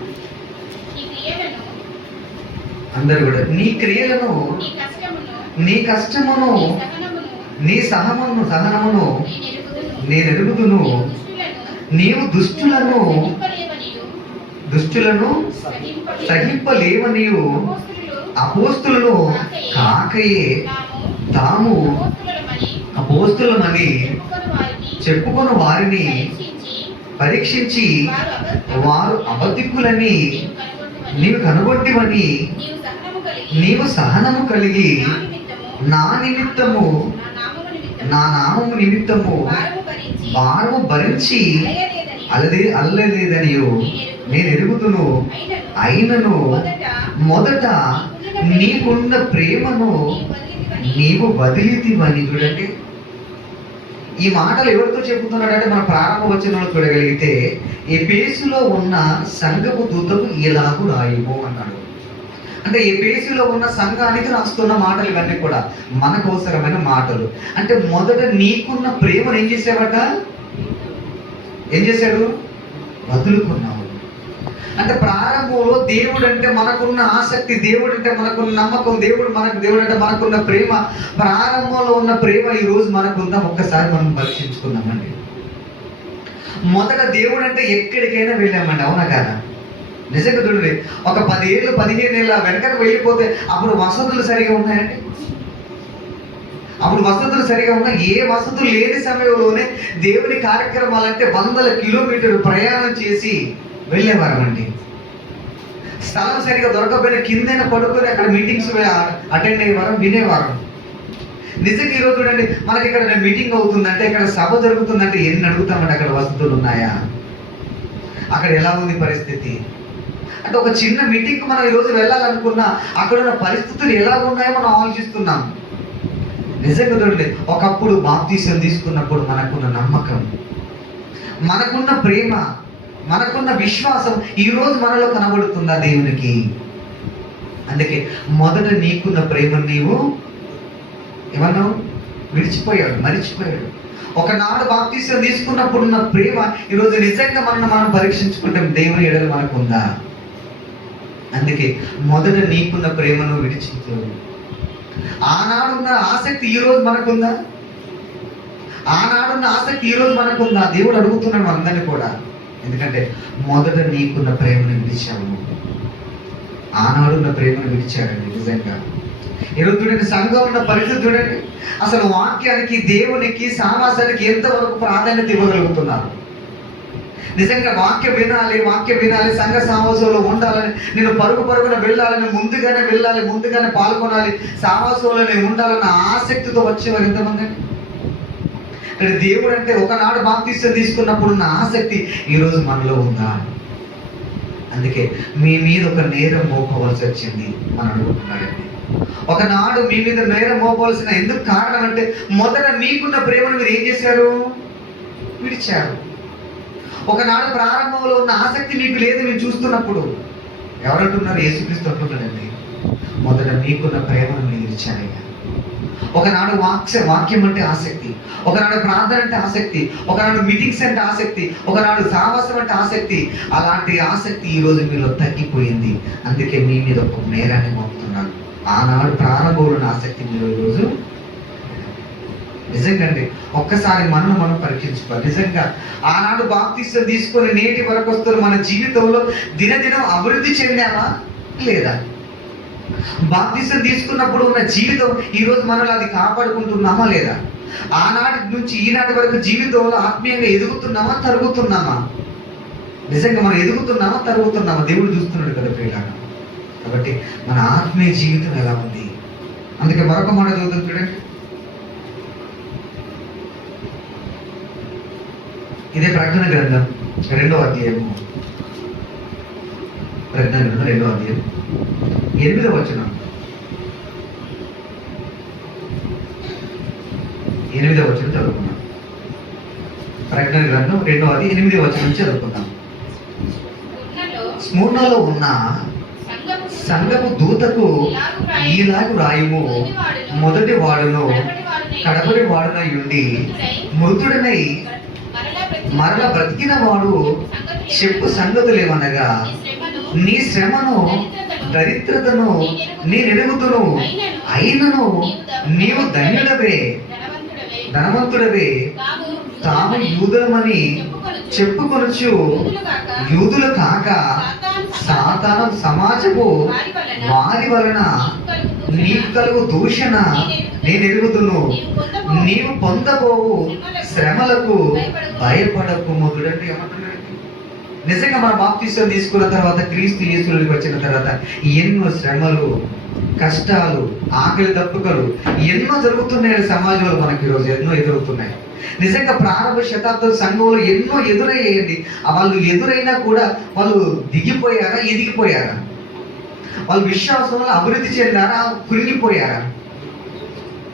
అందరు కూడా నీ క్రియలను, నీ కష్టమును, నీ సహనమును నేను ఎరుగుదును. నీవు దుష్టులను సహింపలేవనియు అపోస్తులను కాకయే తాము అపోస్తులమని చెప్పుకొని వారిని పరీక్షించి వారు అబద్ధికులని నీవు కనుగొట్టివని నీవు సహనము కలిగి నా నామము నిమిత్తము భారము భరించి అలయలేదని అల్లలేదనియు నేను ఎరుగుతును. అయినను మొదట నీకున్న ప్రేమను నీవు వదిలితివని. చూడండి, ఈ మాటలు ఎవరితో చెబుతున్నాడంటే మన ప్రారంభ వచనంలో చూడగలిగితే ఎఫెసులో ఉన్న సంఘపు దూతకు ఇలాగు రాయుము అన్నాడు. అంటే ఎఫెసులో ఉన్న సంఘానికి రాస్తున్న మాటలు ఇవన్నీ కూడా మనకు అవసరమైన మాటలు. అంటే మొదట నీకున్న ప్రేమను ఏం చేశాడు? వదులుకున్నావు. అంటే ప్రారంభంలో దేవుడు అంటే మనకున్న ఆసక్తి, దేవుడు అంటే మనకున్న నమ్మకం, దేవుడు అంటే మనకున్న ప్రేమ, ప్రారంభంలో ఉన్న ప్రేమ ఈ రోజు మనకుందా? ఒక్కసారి మనం పరీక్షించుకుందామండి. మొదట దేవుడు అంటే ఎక్కడికైనా వెళ్ళామండి, అవునా కాదా? నిజంగా చూడండి, ఒక 10 ఏళ్ళు 15 ఏళ్ళ వెనకకు వెళ్ళిపోతే అప్పుడు వసతులు సరిగా ఉన్నాయండి? అప్పుడు వసతులు సరిగా ఉన్నా? ఏ వసతులు లేని సమయంలోనే దేవుని కార్యక్రమాలంటే 100 కిలోమీటర్లు ప్రయాణం చేసి వెళ్ళేవారమండి. స్థలం సరిగా దొరకకపోయినా కిందైనా పడుకొని అక్కడ మీటింగ్స్ అటెండ్ అయ్యేవారు, వినేవారు. నిజంగా ఈరోజు చూడండి, మనకి ఇక్కడ మీటింగ్ అవుతుందంటే, ఇక్కడ సభ జరుగుతుందంటే ఎన్ని అడుగుతామంటే అక్కడ వసతులు ఉన్నాయా, అక్కడ ఎలా ఉంది పరిస్థితి. అంటే ఒక చిన్న మీటింగ్కి మనం ఈరోజు వెళ్ళాలనుకున్నా అక్కడ ఉన్న పరిస్థితులు ఎలా ఉన్నాయో మనం ఆలోచిస్తున్నాం. నిజంగా చూడండి, ఒకప్పుడు బాప్తీసం తీసుకున్నప్పుడు మనకున్న నమ్మకం, మనకున్న ప్రేమ, మనకున్న విశ్వాసం ఈరోజు మనలో కనబడుతుందా దేవునికి? అందుకే మొదట నీకున్న ప్రేమను నీవు ఏమన్నావు? మరిచిపోయాడు. ఒకనాడు బాప్తీసం తీసుకున్నప్పుడు ఉన్న ప్రేమ ఈరోజు నిజంగా మనం పరీక్షించుకుంటాం, దేవుని ఎడల మనకుందా? అందుకే మొదట నీకున్న ప్రేమను విడిచిపోయాడు. ఆనాడున్న ఆసక్తి ఈరోజు మనకుందా? ఆనాడున్న ఆసక్తి ఈరోజు మనకుందా? దేవుడు అడుగుతున్నాడు మనందరినీ కూడా. ఎందుకంటే మొదట నీకున్న ప్రేమను విడిచాము. ఆనాడున్న ప్రేమను విడిచాడండి. నిజంగా ఈరోజు చూడండి, సంఘం ఉన్న పరిస్థితి చూడండి, అసలు వాక్యానికి, దేవునికి, సామాసానికి ఎంతవరకు ప్రాధాన్యత ఇవ్వగలుగుతున్నారు? నిజంగా వాక్యం వినాలి, సంఘ సమావేశంలో ఉండాలని, నేను పరుగున వెళ్ళాలని, ముందుగానే పాల్గొనాలి, సమావేశంలోనే ఉండాలన్న ఆసక్తితో వచ్చేవారు ఎంతమంది అండి? అంటే దేవుడు అంటే ఒకనాడు బాప్తీసం తీసుకున్నప్పుడు ఉన్న ఆసక్తి ఈరోజు మనలో ఉందా? అందుకే మీ మీద ఒక నేరం మోపవలసి వచ్చింది మనం అనుకుంటున్నారండి. ఒకనాడు మీ మీద నేరం మోపవలసిన ఎందుకు కారణం అంటే మొదట మీకున్న ప్రేమను మీరు ఏం చేశారు? విడిచారు. ఒకనాడు ప్రారంభంలో ఉన్న ఆసక్తి మీకు లేదు. మీరు చూస్తున్నప్పుడు ఎవరంటున్నారు? యేసుక్రీస్తు అంటున్నాడండి, మొదట మీకున్న ప్రేమను మీరు విడిచారయ్యా. ఒకనాడు వాక్యం అంటే ఆసక్తి, ఒకనాడు ప్రార్థన అంటే ఆసక్తి, ఒకనాడు మీటింగ్స్ అంటే ఆసక్తి, ఒకనాడు సావాసం అంటే ఆసక్తి. అలాంటి ఆసక్తి ఈరోజు మీలో తగ్గిపోయింది. అందుకే మీ మీద ఒక నేరాన్ని మోపుతున్నాను. ఆనాడు ప్రారంభంలో ఆసక్తి మీరు ఈరోజు నిజంగా అండి ఒక్కసారి మనం పరీక్షించుకోవాలి. నిజంగా ఆనాడు బాప్తీసం తీసుకొని నేటి వరకు వస్తున్న మన జీవితంలో దినదినం అభివృద్ధి చెందామా లేదా? బాప్తీసం తీసుకున్నప్పుడు ఉన్న జీవితం ఈరోజు మనలో అది కాపాడుకుంటున్నామా లేదా? ఆనాటి నుంచి ఈనాటి వరకు జీవితంలో ఆత్మీయంగా ఎదుగుతున్నామా, తరుగుతున్నామా? నిజంగా మనం ఎదుగుతున్నామా, తరుగుతున్నామా? దేవుడు చూస్తున్నాడు కదా ప్రియులారా. కాబట్టి మన ఆత్మీయ జీవితం ఎలా ఉంది? అందుకే మరొక మాట చదువుతాం చూడండి. ఇదే ప్రకటన గ్రంథం 2వ అధ్యాయము. ప్రకటన గ్రంథం 2వ అధ్యాయం 8వ వచనం. 8వ వచనం చదువుకున్నాం. ప్రకటన గ్రంథం 2వ అధ్యాయం 8వ వచనం చదువుకున్నాం. స్ముర్నలో ఉన్న సంఘపు దూతకు ఈలాగు రాయుము, మొదటి వాడును కడపటి వాడునై ఉండి మృతుడనై మరల బ్రతికిన వాడు చెప్పు సంగతులు ఏమనగా, నీ శ్రమను దరిద్రతను నేనెరుగుతును, అయినను నీవు ధనవంతుడవే తాము యూదులమని చెప్పుకొనొచ్చు యూదులు కాక సాతాను సమాజపు వారి వలన నీకు కలుగు దూషణ నేను ఎరుగుతును, నీవు పొందబోవు శ్రమలకు భయపడకు. మొదలంటే ఏమంటున్నాడు? నిజంగా మన బాప్తీసం తీసుకున్న తర్వాత, క్రీస్తు యేసులోకి వచ్చిన తర్వాత ఎన్నో శ్రమలు కష్టాలు, ఆకలి దప్పుకలు ఎన్నో జరుగుతున్నాయి సమాజంలో. మనకి ఈరోజు ఎన్నో ఎదురవుతున్నాయి. నిజంగా ప్రారంభ శతాబ్ద సంఘంలో ఎన్నో ఎదురయ్యేయండి. వాళ్ళు ఎదురైనా కూడా వాళ్ళు దిగిపోయారా, ఎదిగిపోయారా? వాళ్ళు విశ్వాసంలో అభివృద్ధి చెందారా, కృంగిపోయారా?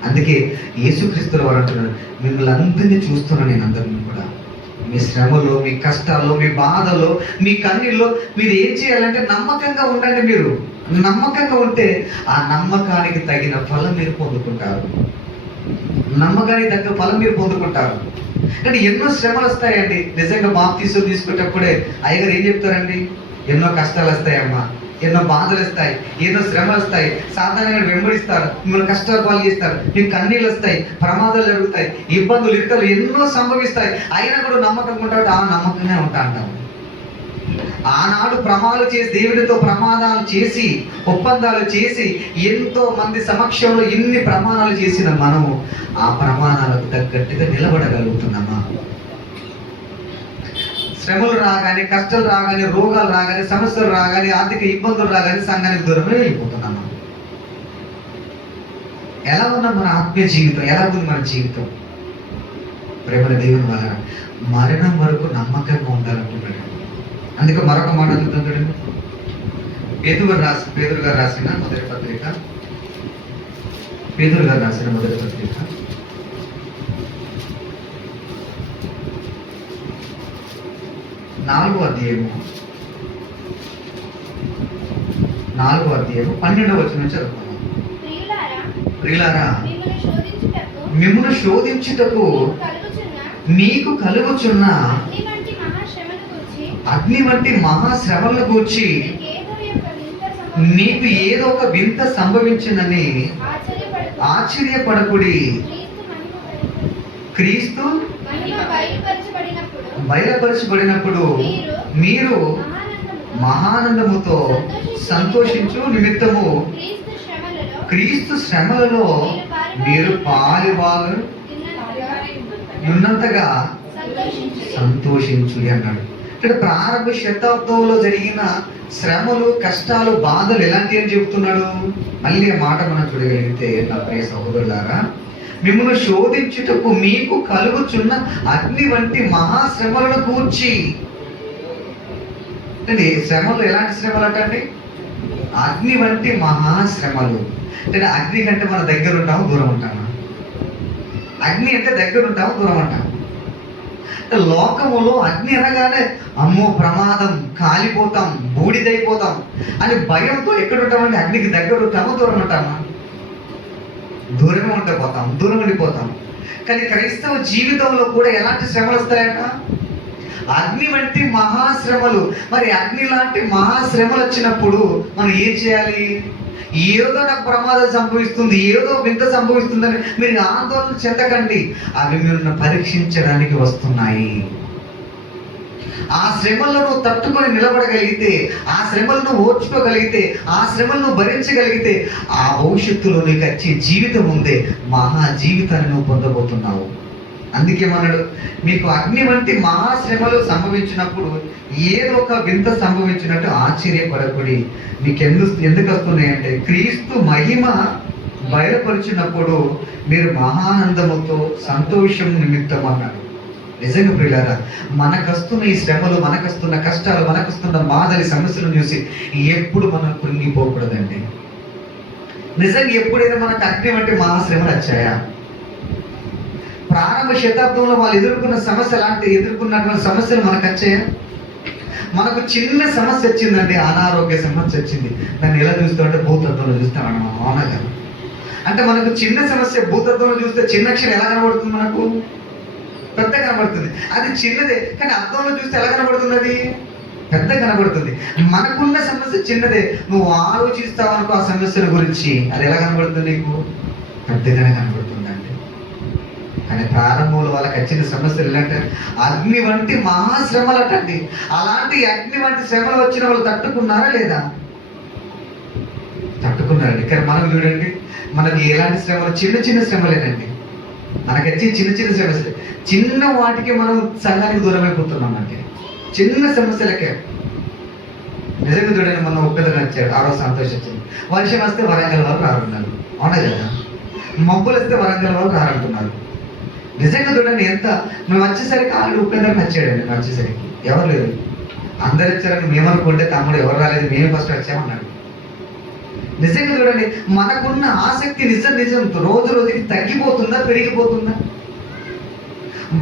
అందుకే యేసుక్రీస్తుల వారు అంటున్నారు, మిమ్మల్ని అందరినీ చూస్తున్నాను నేను, అందరినీ కూడా. మీ శ్రమలో, మీ కష్టాల్లో, మీ బాధలో, మీ కన్నీళ్ళలో మీరు ఏం చేయాలంటే నమ్మకంగా ఉండండి. మీరు నమ్మకంగా ఉంటే ఆ నమ్మకానికి తగిన ఫలం మీరు పొందుకుంటారు. నమ్మకానికి తగ్గ ఫలం మీరు పొందుకుంటారు. అంటే ఎన్నో శ్రమలు వస్తాయండి. నిజంగా బాప్తీసం తీసుకునేటప్పుడే అయ్యగారు ఏం చెప్తారండి? ఎన్నో కష్టాలు వస్తాయమ్మా, ఎన్నో బాధలు వస్తాయి, ఎన్నో శ్రమలు వస్తాయి, సాధారణంగా వెంబడిస్తారు, మిమ్మల్ని కష్టాలు పాలు చేస్తారు, మీకు కన్నీళ్ళు వస్తాయి, ప్రమాదాలు జరుగుతాయి, ఇబ్బందులు, ఇరుకలు ఎన్నో సంభవిస్తాయి. అయినా కూడా నమ్మకంగా ఉంటాడు. ఆ నమ్మకంగా ఉంటా అంటాం. ఆనాడు ప్రమాదాలు చేసి, దేవుడితో ప్రమాదాలు చేసి, ఒప్పందాలు చేసి, ఎంతో మంది సమక్షంలో ఎన్ని ప్రమాణాలు చేసిన మనము ఆ ప్రమాణాలకు తగ్గట్టుగా నిలబడగలుగుతున్నామా? శ్రమలు రాగానే, కష్టాలు రాగానే, రోగాలు రాగానే, సమస్యలు రాగానే, ఆర్థిక ఇబ్బందులు రాగానే సంఘానికి దూరమే వెళ్ళిపోతున్నామా? ఎలా ఉన్నాం మన ఆత్మీయ జీవితం? ఎలా ఉంది మన జీవితం? ప్రేమల దేవుని వల్ల మరణం వరకు నమ్మకంగా ఉండాలంటున్నాడు. అందుకే మరొక మాట చూద్దాం. పేతురు గారు రాసిన మొదటి పత్రిక, పేతురు గారు రాసిన మొదటి పత్రిక 4వ అధ్యాయము 12వ వచనం చదువుకున్నాం. ప్రియులారా, మిమ్మును శోధించుటకు మీకు కలుగుచున్న అగ్ని వంటి మహాశ్రమలను గూర్చి నీకు ఏదో ఒక వింత సంభవించిందని ఆశ్చర్యపడకుడి. క్రీస్తు బయలుపరచబడినప్పుడు మీరు మహానందముతో సంతోషించు నిమిత్తము క్రీస్తు శ్రమలలో మీరు పాలువారు ఉన్నంతగా సంతోషించు అన్నాడు. ఇక్కడ ప్రారంభ శతాబ్దంలో జరిగిన శ్రమలు, కష్టాలు, బాధలు ఎలాంటి అని చెబుతున్నాడు. మళ్ళీ ఆ మాట మనం చూడగలిగితే, నా ప్రియ సహోదరులారా, మిమ్మల్ని శోధించుటకు మీకు కలుగుచున్న అగ్ని వంటి మహాశ్రమలను కూర్చి. అంటే శ్రమలు ఎలాంటి శ్రమలు అంటే అగ్ని వంటి మహాశ్రమలు. అంటే అగ్ని కంటే మన దగ్గర ఉంటాము, దూరం ఉంటామా? అగ్ని అంటే దగ్గర ఉంటాము, దూరం ఉంటాము. లోకములో అగ్ని అనగానే అమ్మో ప్రమాదం, కాలిపోతాం, బూడిదైపోతాం అని భయంతో ఎక్కడ ఉంటామంటే అగ్నికి దగ్గర ఉంటామా, దూరం ఉంటామా? దూరమే ఉండిపోతాం, దూరం ఉండిపోతాం. కానీ క్రైస్తవ జీవితంలో కూడా ఎలాంటి శ్రమలు వస్తాయట? అగ్ని వంటి మహాశ్రమలు. మరి అగ్ని లాంటి మహాశ్రమలు వచ్చినప్పుడు మనం ఏం చేయాలి? ఏదో నాకు ప్రమాదం సంభవిస్తుంది, ఏదో వింత సంభవిస్తుందని మీరు ఆందోళన చెందకండి. అవి మిమ్మల్ని పరీక్షించడానికి వస్తున్నాయి. ఆ శ్రమలను తట్టుకొని నిలబడగలిగితే, ఆ శ్రమలను ఓర్చుకోగలిగితే, ఆ శ్రమలను భరించగలిగితే ఆ భవిష్యత్తులో నీకు వచ్చే జీవితం ఉందే, మహా జీవితాన్ని నువ్వు పొందబోతున్నావు. అందుకేమన్నాడు, మీకు అగ్ని వంటి మహాశ్రమలు సంభవించినప్పుడు ఏదో ఒక వింత సంభవించినట్టు ఆశ్చర్యపడకుడి. మీకు ఎందుకు వస్తున్నాయంటే క్రీస్తు మహిమ బయలుపరిచినప్పుడు మీరు మహానందముతో సంతోషం నిమిత్తం అన్నాడు. నిజంగా ప్రియులారా, మనకస్తున్న ఈ శ్రమలు, మనకస్తున్న కష్టాలు, మనకస్తున్న బాధలు, సమస్యలను చూసి ఎప్పుడు మనం కృంగిపోకూడదండి. నిజంగా ఎప్పుడైనా మనకు అగ్ని వంటి మహాశ్రమలు వచ్చాయా? ప్రారంభ శతాబ్దంలో వాళ్ళు ఎదుర్కొన్నటువంటి సమస్యలు మనకు వచ్చాయా? మనకు చిన్న సమస్య వచ్చిందండి, అనారోగ్య సమస్య వచ్చింది. దాన్ని ఎలా చూస్తామంటే భూతత్వంలో చూస్తామని మనం. అవునా కదా? అంటే మనకు చిన్న సమస్య భూతత్వంలో చూస్తే చిన్న అక్షరం ఎలా కనబడుతుంది? మనకు పెద్ద కనబడుతుంది. అది చిన్నదే, కానీ అర్థంలో చూస్తే ఎలా కనబడుతుంది? అది పెద్ద కనబడుతుంది. మనకున్న సమస్య చిన్నదే, నువ్వు ఆలోచిస్తావు అనుకో ఆ సమస్యల గురించి, అది ఎలా కనబడుతుంది? నీకు పెద్దగానే కనబడుతుంది అండి. కానీ ప్రారంభంలో వాళ్ళకి వచ్చిన సమస్యలు ఎలాంటి అగ్ని వంటి మహాశ్రమలు అటండి. అలాంటి అగ్ని వంటి శ్రమలు వచ్చిన వాళ్ళు తట్టుకున్నారా లేదా? తట్టుకున్నారండి. కానీ మనం చూడండి, మనకి ఎలాంటి శ్రమలు? చిన్న చిన్న శ్రమలేనండి. మనకి వచ్చి చిన్న చిన్న సమస్యలు, చిన్న వాటికి మనం సంఘానికి దూరం అయిపోతున్నాం. అంటే చిన్న సమస్యలకే నిజంగా చూడండి, మొన్న ఒక్కదన వచ్చాడు, ఆ రోజు సంతోషించింది. వర్షం వస్తే వరంగల్ వాళ్ళు రారున్నారు, అవునా కదా? మబ్బులు వస్తే వరంగల్ వాళ్ళు రారంటున్నారు. నిజంగా చూడండి, ఎంత మేము వచ్చేసరికి ఆల్రెడీ ఒక్కదన వచ్చాడండి. మేము వచ్చేసరికి ఎవరు లేరు, అందరు వచ్చారని మేము అనుకుంటే తమ్ముడు ఎవరు రాలేదు, మేము ఫస్ట్ వచ్చామన్నాడు. నిజంగా చూడండి, మనకున్న ఆసక్తి నిజం రోజు రోజుకి తగ్గిపోతుందా పెరిగిపోతుందా?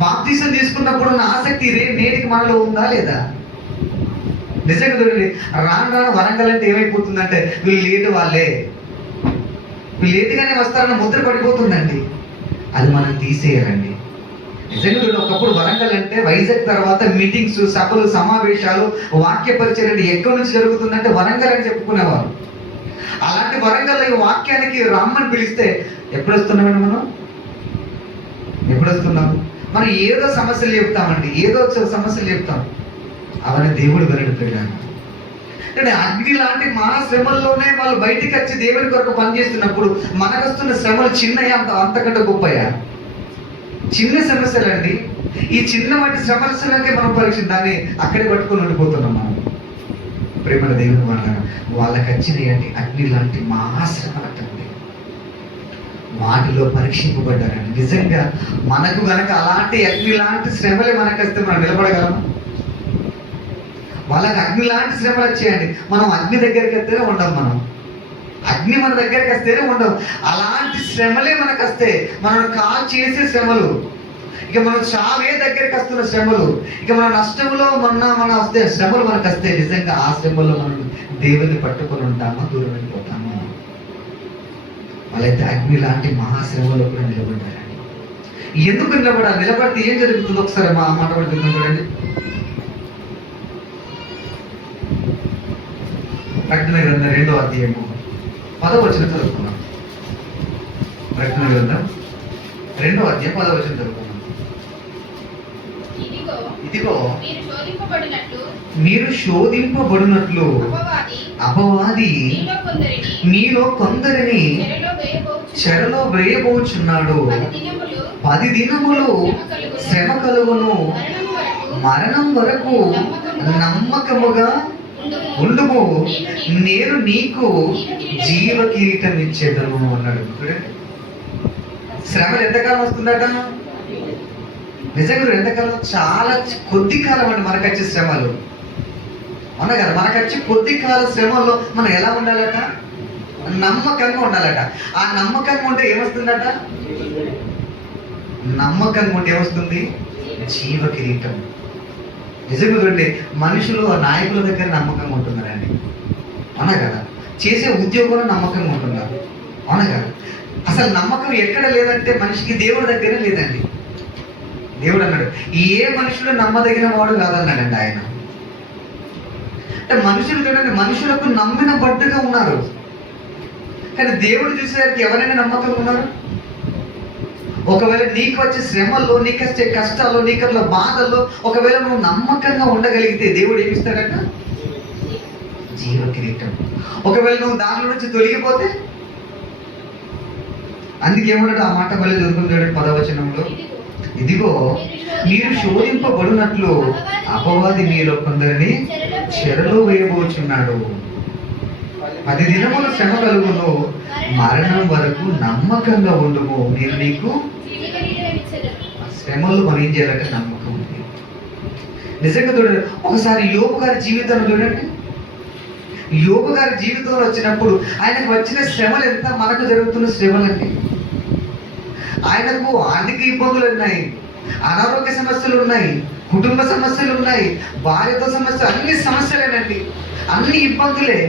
బాప్తీసం తీసుకున్నప్పుడు ఉన్న ఆసక్తి నేటికి మనలో ఉందా లేదా? నిజంగా చూడండి, రాను వరంగల్ అంటే ఏమైపోతుందంటే వీళ్ళు లేటుగానే వస్తారన్న ముద్ర పడిపోతుందండి. అది మనం తీసేయాలండి. నిజంగా చూడండి, ఒకప్పుడు వరంగల్ అంటే వైజాగ్ తర్వాత మీటింగ్స్, సభలు, సమావేశాలు, వాక్య పరిచయం ఎక్కడి నుంచి జరుగుతుందంటే వరంగల్ అని చెప్పుకునేవారు. అలాంటి వరంగల్ ఈ వాక్యానికి రమ్మని పిలిస్తే ఎప్పుడు వస్తున్నామండి? ఎప్పుడు వస్తున్నాము? మనం ఏదో సమస్యలు చెప్తామండి, ఏదో సమస్యలు చెప్తాం. అవన్నీ దేవుడు వినడు పిల్లలు. అంటే అగ్ని లాంటి శ్రమల్లోనే వాళ్ళు బయటికి వచ్చి దేవుని కొరకు పనిచేస్తున్నప్పుడు మనకు వస్తున్న శ్రమలు చిన్నయా అంతకంటే గొప్పయా? చిన్న సమస్యలండి. ఈ చిన్న వాటి సమస్యలకే మనం దాన్ని అక్కడే పట్టుకొని ఉండిపోతున్నాం మనం. ప్రేమల దేవుని వాళ్ళకి వచ్చినాయండి అగ్ని లాంటి శ్రమలంటండి. వాటిలో పరీక్షింపబడ్డారండి. నిజంగా మనకు గనక అలాంటి అగ్ని లాంటి శ్రమలే మనకు వస్తే మనం నిలబడగలము? వాళ్ళకి అగ్ని లాంటి శ్రమలు వచ్చేయండి, మనం అగ్ని దగ్గరికి వస్తేనే ఉండవు. మనం అగ్ని మన దగ్గరికి వస్తేనే ఉండవు. అలాంటి శ్రమలే మనకు వస్తే, మనం కాల్ చేసే శ్రమలు, ఇక మనం చావే దగ్గరికి వస్తున్న శ్రమలు, ఇక మన నష్టంలో మన వస్తే శ్రమలు మనకు వస్తే, నిజంగా ఆ శ్రమలో మనం దేవుని పట్టుకొని ఉంటామా, దూరం వెళ్ళిపోతామా? వాళ్ళైతే అగ్ని లాంటి మహాశ్రమలో కూడా నిలబడ్డారండి. ఎందుకు నిలబడాలి? నిలబడితే ఏం జరుగుతుందో ఒకసారి మా మాట పడుతుంది చూడండి. ప్రకటన గ్రంథం 2వ అధ్యాయము 10వ వచనం చదువుకున్నాం. ప్రకటన గ్రంథం 2వ అధ్యాయం 10వ వచనం చదువుకున్నాం. ఇదిగో మీరు శోధింపబడినట్లు అపవాది మీలో కొందరిని చెరలో వేయబోచున్నాడు. 10 దినములు శ్రమ కలుగును, మరణం వరకు నమ్మకముగా ఉండుము, నేను నీకు జీవ కిరీటం ఇచ్చేదను అన్నాడు. శ్రమలు ఎంతకాలం వస్తుందట? నిజంగా ఎంతకాలం? చాలా కొద్ది కాలం అండి మనకు వచ్చే శ్రమలు. అవునా కదా? మనకు వచ్చి కొద్ది కాల శ్రమల్లో మనం ఎలా ఉండాలట? నమ్మకంగా ఉండాలట. ఆ నమ్మకంగా ఉంటే ఏమొస్తుందట? నమ్మకంగా ఉంటే ఏమొస్తుంది? జీవ కిరీటం. నిజంగా చూడండి, మనుషులు నాయకుల దగ్గర నమ్మకంగా ఉంటున్నారండి, అవునా కదా? చేసే ఉద్యోగంలో నమ్మకంగా ఉంటున్నారు, అవునా కదా? అసలు నమ్మకం ఎక్కడ లేదంటే మనిషికి దేవుడి దగ్గర లేదండి. దేవుడు అన్నాడు, ఏ మనుషులు నమ్మదగిన వాడు కాదన్నాడండి ఆయన. అంటే మనుషులు చూడండి, మనుషులకు నమ్మిన బట్టుగా ఉన్నారు, కానీ దేవుడు చూసేసరికి ఎవరైనా నమ్మకంగా ఉన్నారు? ఒకవేళ నీకు వచ్చే శ్రమల్లో, నీకు వచ్చే కష్టాల్లో, నీకు అట్లా బాధల్లో ఒకవేళ నువ్వు నమ్మకంగా ఉండగలిగితే దేవుడు ఏమిస్తాడట? జీవ కిరీటం. ఒకవేళ నువ్వు దాంట్లో నుంచి తొలగిపోతే, అందుకేమన్నాడు ఆ మాట మళ్ళీ చదువుకుంటాడు 10వ వచనంలో, ఇదిగో మీరు శోధింపబడినట్లు అపవాది మీలో కొందరిని చెరలో వేయబోచున్నాడు. 10 దినములు శ్రమ కలుగును, మరణం వరకు నమ్మకంగా ఉండుము, నేను నీకు. శ్రమలు మనం ఏం చేయాలంటే నమ్మకం ఉంది. నిజంగా చూడండి, ఒకసారి యోబు గారి జీవితంలో చూడండి, యోబు గారి జీవితంలో వచ్చినప్పుడు ఆయనకు వచ్చిన శ్రమలు ఎంత? మనకు జరుగుతున్న శ్రమలండి. ఆయనకు ఆర్థిక ఇబ్బందులు ఉన్నాయి, అనారోగ్య సమస్యలు ఉన్నాయి, కుటుంబ సమస్యలు ఉన్నాయి, భార్యతో సమస్యలు, అన్ని సమస్యలేనండి, అన్ని ఇబ్బందులే.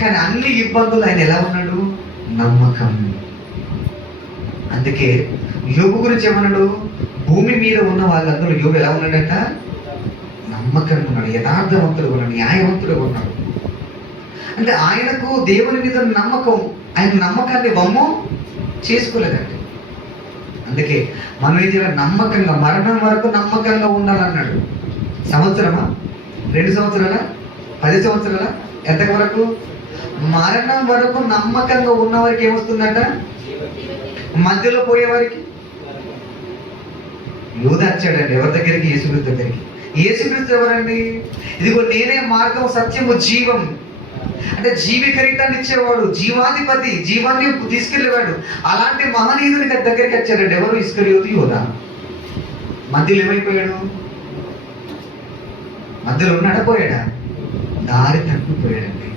కానీ అన్ని ఇబ్బందులు ఆయన ఎలా ఉన్నాడు? నమ్మకం. అందుకే యోబు గురించి ఏమన్నాడు? భూమి మీద ఉన్న వాళ్ళందరూ యోబు ఎలా ఉన్నాడట? నమ్మకంగా ఉన్నాడు, యథార్థవంతుడు ఉన్నాడు, న్యాయవంతుడు ఉన్నాడు. అంటే ఆయనకు దేవుని మీద నమ్మకం, ఆయన నమ్మకాన్ని వమ్ము చేసుకోలేదండి. అందుకే మనం ఏం చేయాలి? నమ్మకంగా, మరణం వరకు నమ్మకంగా ఉండాలన్నాడు. సంవత్సరమా? 2 సంవత్సరాలా? 10 సంవత్సరాలా? ఎంతవరకు? మరణం వరకు నమ్మకంగా ఉన్న వారికి ఏమొస్తుందట? మధ్యలో పోయేవారికి యూదా వచ్చాడండి. ఎవరి దగ్గరికి? యేసుక్రీస్తు దగ్గరికి. యేసుక్రీస్తు ఎవరండి? ఇదిగో నేనే మార్గం, సత్యము, జీవం. అంటే జీవికరీతాన్ని ఇచ్చేవాడు, జీవాధిపతి, జీవాన్ని తీసుకెళ్ళేవాడు. అలాంటి మహనీయుని దగ్గరికి వచ్చారండి. ఎవరు? ఇస్కరియోతు యూదా. మధ్యలో ఏమైపోయాడు? మధ్యలో నడపోయాడా? దారి తప్పిపోయాడండి.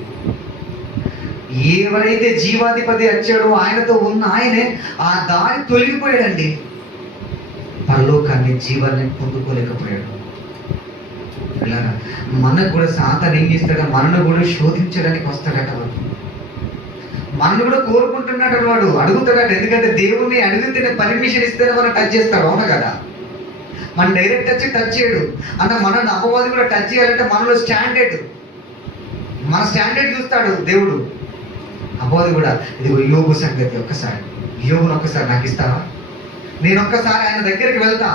ఎవరైతే జీవాధిపతి వచ్చాడో ఆయనతో ఉన్న ఆయనే ఆ దారి తొలగిపోయాడండి. పరలోకాన్ని, జీవాన్ని పొందుకోలేకపోయాడు. మనకు కూడా సాతాను ఏం చేస్తాడు? మనను కూడా శోధించడానికి వస్తాడట వాడు. మనను కూడా కోరుకుంటున్నాడు వాడు, అడుగుతాడట. ఎందుకంటే దేవుణ్ణి అడిగితేనే పర్మిషన్ ఇస్తేనే మనం టచ్ చేస్తాడు. అవునా కదా? మన డైరెక్ట్ వచ్చి టచ్ చేయడు. అంటే మనల్ని అపవాది కూడా టచ్ చేయాలంటే మనలో స్టాండర్డ్, మన స్టాండర్డ్ చూస్తాడు దేవుడు. అపవాది కూడా ఇదిగో యోగు సంగతి, ఒక్కసారి యోగును ఒక్కసారి నాకు ఇస్తావా? నేను ఒక్కసారి ఆయన దగ్గరికి వెళ్తా.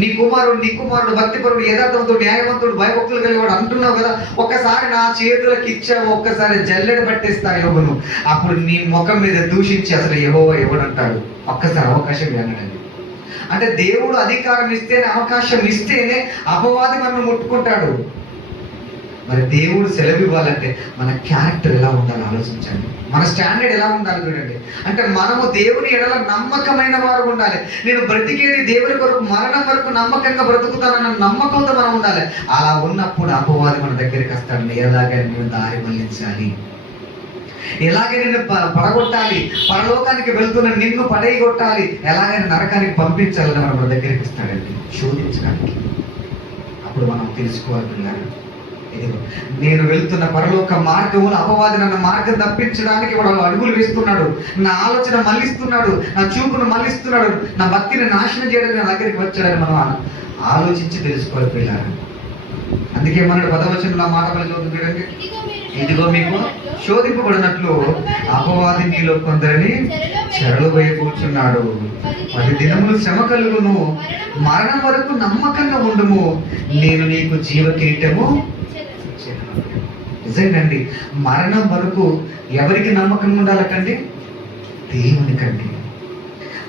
నీ కుమారుడు భక్తిపరుడు, యథార్థవంతుడు, న్యాయవంతుడు, భయభక్తులు కలిగేవాడు అంటున్నావు కదా, ఒక్కసారి నా చేతులకు ఇచ్చావు, ఒక్కసారి జల్లెడ పట్టేస్తా యోగును. అప్పుడు నీ ముఖం మీద దూషించి అసలు యెహోవా ఎవడంటాడు. ఒక్కసారి అవకాశం అన్నాడండి. అంటే దేవుడు అధికారం ఇస్తేనే, అవకాశం ఇస్తేనే అపవాది మనల్ని ముట్టుకుంటాడు. మరి దేవుడు సెలవు ఇవ్వాలంటే మన క్యారెక్టర్ ఎలా ఉండాలో ఆలోచించండి. మన స్టాండర్డ్ ఎలా ఉండాలి చూడండి. అంటే మనము దేవుని ఎడల నమ్మకమైన వారు ఉండాలి. నేను బ్రతికేది దేవుని కొరకు, మరణం వరకు నమ్మకంగా బ్రతుకుతానన్న నమ్మకంతో మనం ఉండాలి. అలా ఉన్నప్పుడు అపవాది మన దగ్గరికి వస్తాడు. ఎలాగైనా నేను దారి మళ్లించాలి, ఎలాగైనా నిన్ను పడగొట్టాలి, పరలోకానికి వెళ్తున్న నిన్ను పడేయగొట్టాలి, ఎలాగైనా నరకానికి పంపించాలని మన దగ్గరికి వస్తాడండి, శోధించడానికి. అప్పుడు మనం తెలుసుకోవాలి, ఇదిగో నేను వెళ్తున్న పరలోక మార్గములు అపవాది నన్న మార్గం తప్పించడానికి వాడు అడుగులు వేస్తున్నాడు, నా ఆలోచన మళ్ళిస్తున్నాడు, నా చూపును మళ్ళిస్తున్నాడు, నా భక్తిని నాశనం చేయడానికి నా దగ్గరికి వచ్చాడని మనం ఆలోచించి తెలుసుకోవాలి పిల్లలు. అందుకే మన 10వ వచనంలో మాట చూడండి, ఇదిగో మీకు శోధింపబడినట్లు అపవాది మీలో కొందరిని చెరలో పోయి కూర్చున్నాడు. 10 దినములు శ్రమ కలుగును, మరణం వరకు నమ్మకంగా ఉండుము, నేను నీకు జీవ కిరీటము. నిజంగాండి, మరణం వరకు ఎవరికి నమ్మకంగా ఉండాలటండి? దేవునికండి.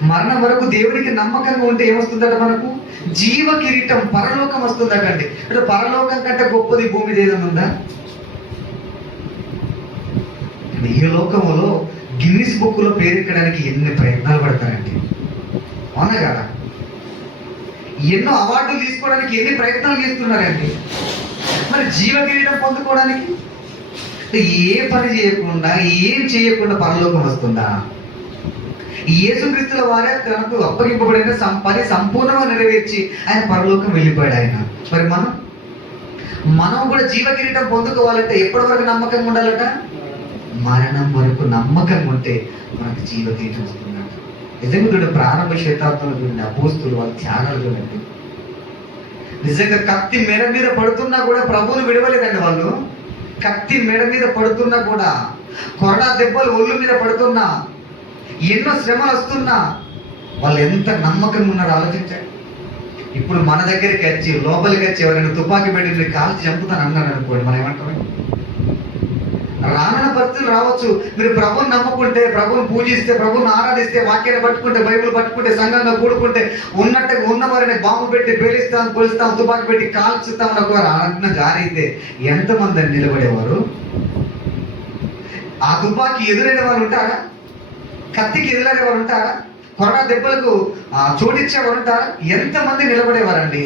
మరణం వరకు దేవునికి నమ్మకంగా ఉంటే ఏమొస్తుందట? మనకు జీవ కిరీటం, పరలోకం వస్తుందటండి. అంటే పరలోకం కంటే గొప్పది భూమి మీద ఏదైనా ఉందా? ఈ లోకములో గిన్నిస్ బుక్లో పేరెక్కడానికి ఎన్ని ప్రయత్నాలు పడతారండి, అవునా కదా? ఎన్నో అవార్డులు తీసుకోవడానికి ఎన్ని ప్రయత్నాలు చేస్తున్నారండి. మరి జీవ కిరీటం పొందుకోవడానికి ఏ పని చేయకుండా, ఏం చేయకుండా పరలోకం వస్తుందా? యేసుక్రీస్తుల వారే తనకు అప్పగింపబడిన పని సంపూర్ణంగా నెరవేర్చి ఆయన పరలోకం వెళ్ళిపోయాడు ఆయన. మరి మనం కూడా జీవ కిరీటం పొందుకోవాలంటే ఎప్పటి వరకు నమ్మకంగా ఉండాలట? మరణం వరకు నమ్మకంగా ఉంటే మనకు జీవ కిరీటం వస్తుందంట. నిజంగా చూడండి, ప్రారంభ శతాబ్దంలో చూడండి, అపోస్తులు వాళ్ళ త్యాగాలు చూడండి. నిజంగా కత్తి మెడ మీద పడుతున్నా కూడా ప్రభువును విడవలేదండి వాళ్ళు. కత్తి మెడ మీద పడుతున్నా కూడా, కొరడా దెబ్బలు ఒళ్ళు మీద పడుతున్నా, ఎన్నో శ్రమలు వస్తున్నా వాళ్ళు ఎంత నమ్మకంగా ఉన్నారో ఆలోచించండి. ఇప్పుడు మన దగ్గరికి వచ్చి, లోపలికి వచ్చి ఎవరైనా తుపాకీ పెట్టి మీరు కాల్చి చంపుతాను అన్నాను అనుకోండి, మనం ఏమంటాం? రానున్న పరిస్థితులు రావచ్చు. మీరు ప్రభువుని నమ్ముకుంటే, ప్రభువుని పూజిస్తే, ప్రభువుని ఆరాధిస్తే, వాక్యాన్ని పట్టుకుంటే, బైబిల్ పట్టుకుంటే, సంఘంగా కూడుకుంటే, ఉన్నట్టుగా ఉన్నవారిని బాంబు పెట్టి పేలిస్తాం, కొలుస్తాం, తుపాకీ పెట్టి కాల్చుతాం అనుకోరు. అన్న జారైతే ఎంతమంది అని నిలబడేవారు? ఆ తుపాకీ ఎదురైన వాళ్ళు ఉంటారా? కత్తికి ఎదురైన వారు ఉంటారా? కొరడా దెబ్బలకు చోటిచ్చేవారు ఉంటారా? ఎంతమంది నిలబడేవారండి?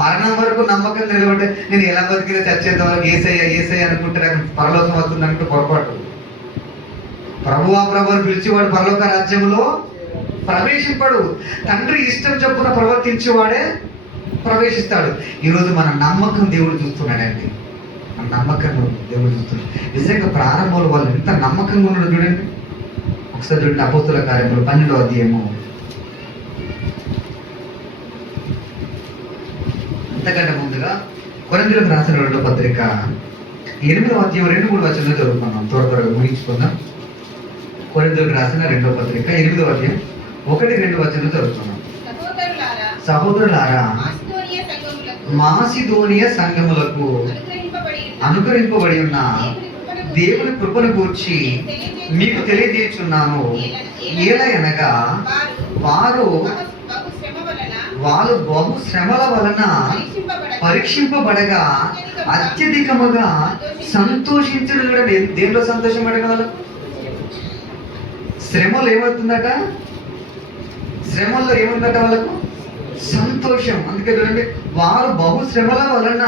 మరణం వరకు నమ్మకం నిలబడే, నేను ఎలా బతికినా చచ్చేంత వరకు ఏసయ్య అనుకుంటే నాకు పరలోకం అవుతుందంటే పొరపాటు. ప్రభువా ప్రభువుని పిలిచేవాడు పరలోక రాజ్యంలో ప్రవేశింపడు. తండ్రి ఇష్టం చొప్పున ప్రవర్తించేవాడే ప్రవేశిస్తాడు. ఈరోజు మన నమ్మకం దేవుడు చూస్తున్నాడండి, మన నమ్మకం దేవుడు చూస్తున్నాడు. నిజంగా ప్రారంభంలో వాళ్ళు ఎంత నమ్మకంగా ఉన్నాడు చూడండి. ఒకసారి చూడండి, అపోస్తుల కార్యములు 12వ అధ్యాయము. అంతకంటే ముందుగా కొరింథీయులకు రాసిన 2వ పత్రిక 8వ అధ్యాయం 2-3 వచనాలు చదువుకున్నాం. త్వరగా ముగించుకుందాం. కొరింథీయులకు రాసిన 2వ పత్రిక 8వ అధ్యాయం 1-2 వచనాలు చదువుకున్నాం. సహోదరులారా, మాసిదోనియ సంఘములకు అనుగ్రహింపబడి ఉన్న దేవుని కృపను గూర్చి మీకు తెలియజేస్తున్నాను. ఏలయనగా వాళ్ళు బహు శ్రమల వలన పరీక్షింపబడగా అత్యధికముగా సంతోషించడం. చూడండి, దేంట్లో సంతోషం పడగా వాళ్ళు శ్రమలో ఏమవుతుందట, శ్రమల్లో ఏముందట వాళ్ళకు సంతోషం. అందుకే చూడండి, వారు బహుశ్రమల వలన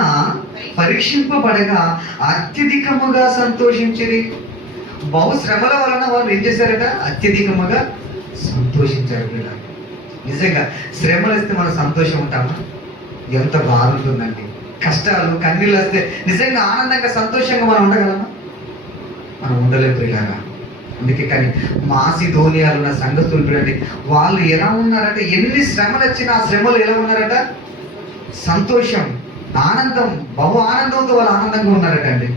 పరీక్షింపబడగా అత్యధికముగా సంతోషించిరి. బహుశ్రమల వలన వాళ్ళు ఏం చేశారట, అత్యధికముగా సంతోషించారు. వీళ్ళ నిజంగా శ్రమలు వస్తే మనం సంతోషం ఉంటామా? ఎంత బాగుంటుందండి. కష్టాలు కన్నీళ్ళు వస్తే నిజంగా ఆనందంగా సంతోషంగా మనం ఉండగలమా? మనం ఉండలేదు ఇలాగా. అందుకే కానీ మాసిదోనియాలో ఉన్న సంఘస్థులు చూడండి, వాళ్ళు ఎలా ఉన్నారంటే ఎన్ని శ్రమలు వచ్చినా ఆ శ్రమలు ఎలా ఉన్నారట, సంతోషం, ఆనందం, బహు ఆనందంతో వాళ్ళు ఆనందంగా ఉన్నారట అండి.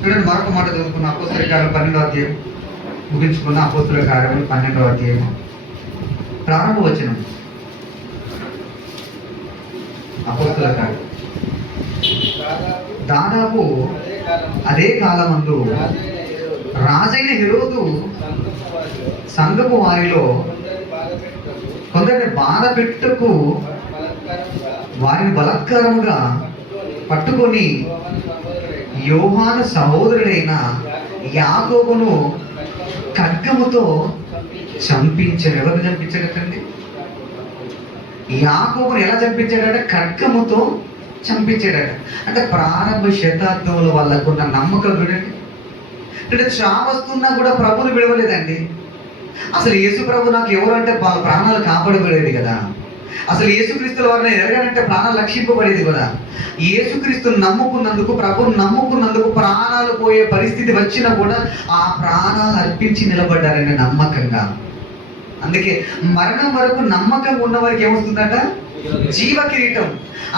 చూడండి, మరొక మాట చదువుకున్న అపోస్తల కార్యాలు 12వ అధ్యాయం ముగించుకున్న అపోస్తల కార్యాలు 12వ అధ్యాయం ప్రారంభ వచనం. అపోస్తల కార్యం దాదాపు అదే కాలమందు రాజైన హెరోదు సంఘపు వారిలో కొందరిని బాధ పెట్టుటకు వారిని బలాత్కారముగా పట్టుకొని యోహాను సహోదరుడైన యాకోబును ఖడ్గముతో చంపించాడు. ఎవరిని చంపించాడటండి? యాకోబును ఎలా చంపించాడట? ఖడ్గముతో చంపించాడట. అంటే ప్రారంభ శతాబ్దంలో వాళ్ళకున్న నమ్మకం చూడండి. అంటే చావస్తున్నా కూడా ప్రభుని విడవలేదండి. అసలు యేసు ప్రభు నాకు ఎవరంటే వాళ్ళ ప్రాణాలు కాపాడబడేది కదా. అసలు యేసుక్రీస్తుల వారిని ఎరగాలంటే ప్రాణాలు రక్షింపబడేది కదా. యేసుక్రీస్తుని నమ్ముకున్నందుకు, ప్రభుని నమ్ముకున్నందుకు ప్రాణాలు పోయే పరిస్థితి వచ్చినా కూడా ఆ ప్రాణాలు అర్పించి నిలబడ్డారండి నమ్మకంగా. అందుకే మరణం వరకు నమ్మకంగా ఉన్న వారికి ఏమొస్తుందట? జీవ కిరీటం.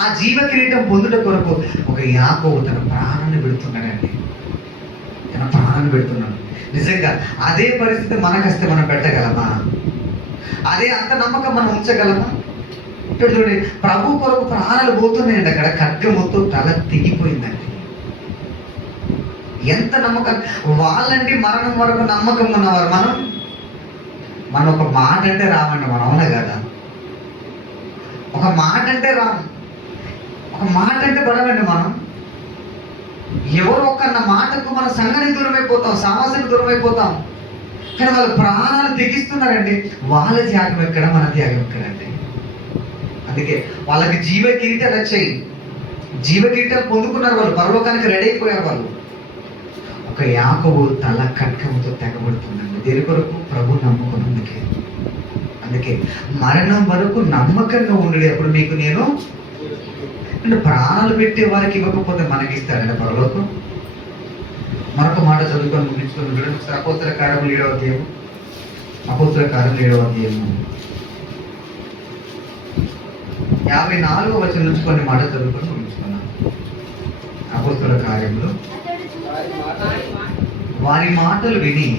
ఆ జీవ కిరీటం పొందుట కొరకు ఒక యాకోబు తన ప్రాణాన్ని పెడుతున్నాడండి, తన ప్రాణాన్ని పెడుతున్నాడు. నిజంగా అదే పరిస్థితి మనకొస్తే మనం పెట్టగలమా? అదే అంత నమ్మకం మనం ఉంచగలమా? చూడండి, ప్రభు కొరకు ప్రాణాలు పోతున్నాయండి. అక్కడ ఖడ్గముతో తల తెగిపోయిందండి. ఎంత నమ్మకం వాళ్ళండి. మరణం వరకు నమ్మకం ఉన్నవారు. మనం ఒక మాట అంటే రామండి, మనం అవునా కదా? ఒక మాట అంటే రాము, ఒక మాట అంటే పడవండి మనం. ఎవరు ఒక్కన్న మాటకు మన సంఘానికి దూరం అయిపోతాం, సమాజానికి దూరం అయిపోతాం. కానీ వాళ్ళు ప్రాణాలు తెగిస్తున్నారండి. వాళ్ళ త్యాగం ఎక్కడ, మన త్యాగం ఎక్కడండి? అందుకే వాళ్ళకి జీవ కిరీటాలు వచ్చాయి, జీవ కిరీటాలు పొందుకున్నారు. వాళ్ళు పరలోకానికి రెడీ అయిపోయారు. వాళ్ళు ఒక యాకోబు తల ఖడ్గముతో తెగబడుతుందండి. దేని కొరకు? ప్రభు నమ్ముకున్నందుకే. అందుకే మరణం వరకు నమ్మకంగా ఉండేది. అప్పుడు మీకు నేను అంటే ప్రాణాలు పెట్టే వారికి ఇవ్వకపోతే మనకి ఇస్తారండి పరలోకం. మరొక మాట చదువుకొని ముగించుకొని అపోస్తల కార్యములు 7వ అధ్యాయం, అపోస్తల కార్యములు 7వ అధ్యాయము 54వ వచనం నుంచి కొన్ని మాట చదువుకొని ముగించుకున్నాం. అపోస్తల కార్యములు వారి మాటలు విని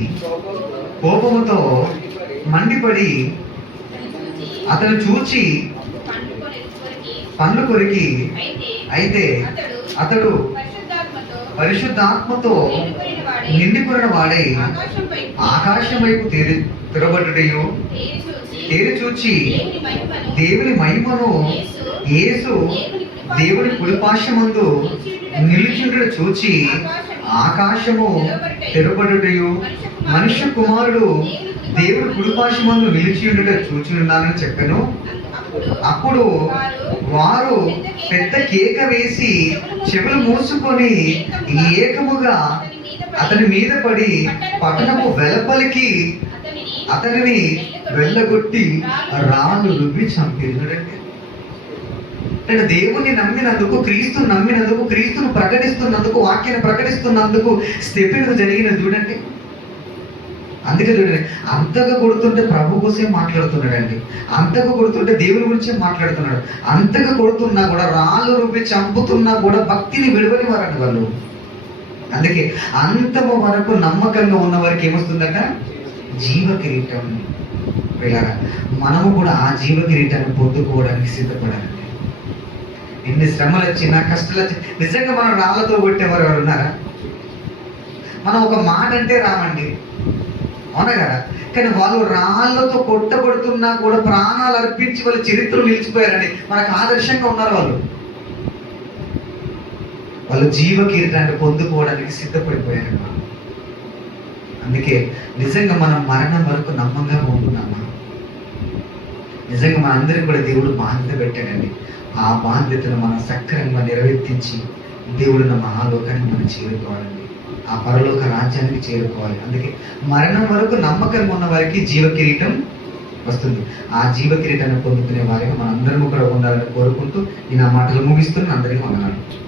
కోపముతో మండిపడి అతను చూచి పండ్లు కొరికి, అయితే అతడు పరిశుద్ధాత్మతో నిండిపోయిన వాడై ఆకాశం వైపు తెరబడ్డయు తేరి చూచి దేవుని మహిమను యేసు దేవుని కుడిపార్శ్వమందు నిలిచుండుట చూచి ఆకాశము తెరబడుటయు మనుష్య కుమారుడు దేవుని కుడిపార్శ్వమందు నిలిచి ఉండుట చూచున్నానని చెప్పాను. అప్పుడు వారు పెద్ద కేక వేసి చెవులు మూసుకొని ఏకముగా అతని మీద పడి పట్టణపు వెలుపలికి అతనిని వెళ్ళగొట్టి రాళ్ళు రువ్వి చంపారు. అంటే దేవుని నమ్మినందుకు, క్రీస్తుని నమ్మినందుకు, క్రీస్తును ప్రకటిస్తున్నందుకు, వాక్యాన్ని ప్రకటిస్తున్నందుకు స్థెపిను జరిగినది చూడండి. అందుకే చూడండి, అంతగా కొడుతుంటే ప్రభు కోసమే మాట్లాడుతున్నాడండి. అంతగా కొడుతుంటే దేవుని గురించే మాట్లాడుతున్నాడు. అంతగా కొడుతున్నా కూడా, రాళ్ళు రువ్వి చంపుతున్నా కూడా భక్తిని విడవని వారండి వాళ్ళు. అందుకే అంతము వరకు నమ్మకంగా ఉన్న వారికి ఏమొస్తుందట? జీవ కిరీటం. వెళ్ళారా, మనము కూడా ఆ జీవ కిరీటాన్ని పొందుకోవడానికి సిద్ధపడాలండి. ఎన్ని శ్రమలు వచ్చినా, కష్టాలు వచ్చి, నిజంగా మనం రాళ్ళతో కొట్టేవారు ఎవరు ఉన్నారా? మనం ఒక మాట అంటే రామండి, అవునా కదా? కానీ వాళ్ళు రాళ్ళతో కొట్టబడుతున్నా కూడా ప్రాణాలు అర్పించి వాళ్ళ చరిత్రలు నిలిచిపోయారండి. మనకు ఆదర్శంగా ఉన్నారు వాళ్ళు. వాళ్ళు జీవ కిరీటాన్ని పొందుకోవడానికి సిద్ధపడిపోయారు. అందుకే నిజంగా మనం మరణం వరకు నమ్మంగా ఉంటున్నామా? నిజంగా మనందరికీ కూడా దేవుడు బాధ్యత పెట్టాడండి. ఆ బాధ్యతను మనం సక్రమంగా నెరవేర్తించి దేవుడున్న మహాలోకానికి మనం చేరుకోవాలండి. ఆ పరలోక రాజ్యానికి చేరుకోవాలి. అందుకే మరణం వరకు నమ్మకంగా ఉన్న వారికి జీవ కిరీటం వస్తుంది. ఆ జీవ కిరీటాన్ని పొందుకునే వారిగా మనందరం కూడా ఉండాలని కోరుకుంటూ ఈ నా మాటలు ముగిస్తున్న అందరికీ వందనాలు.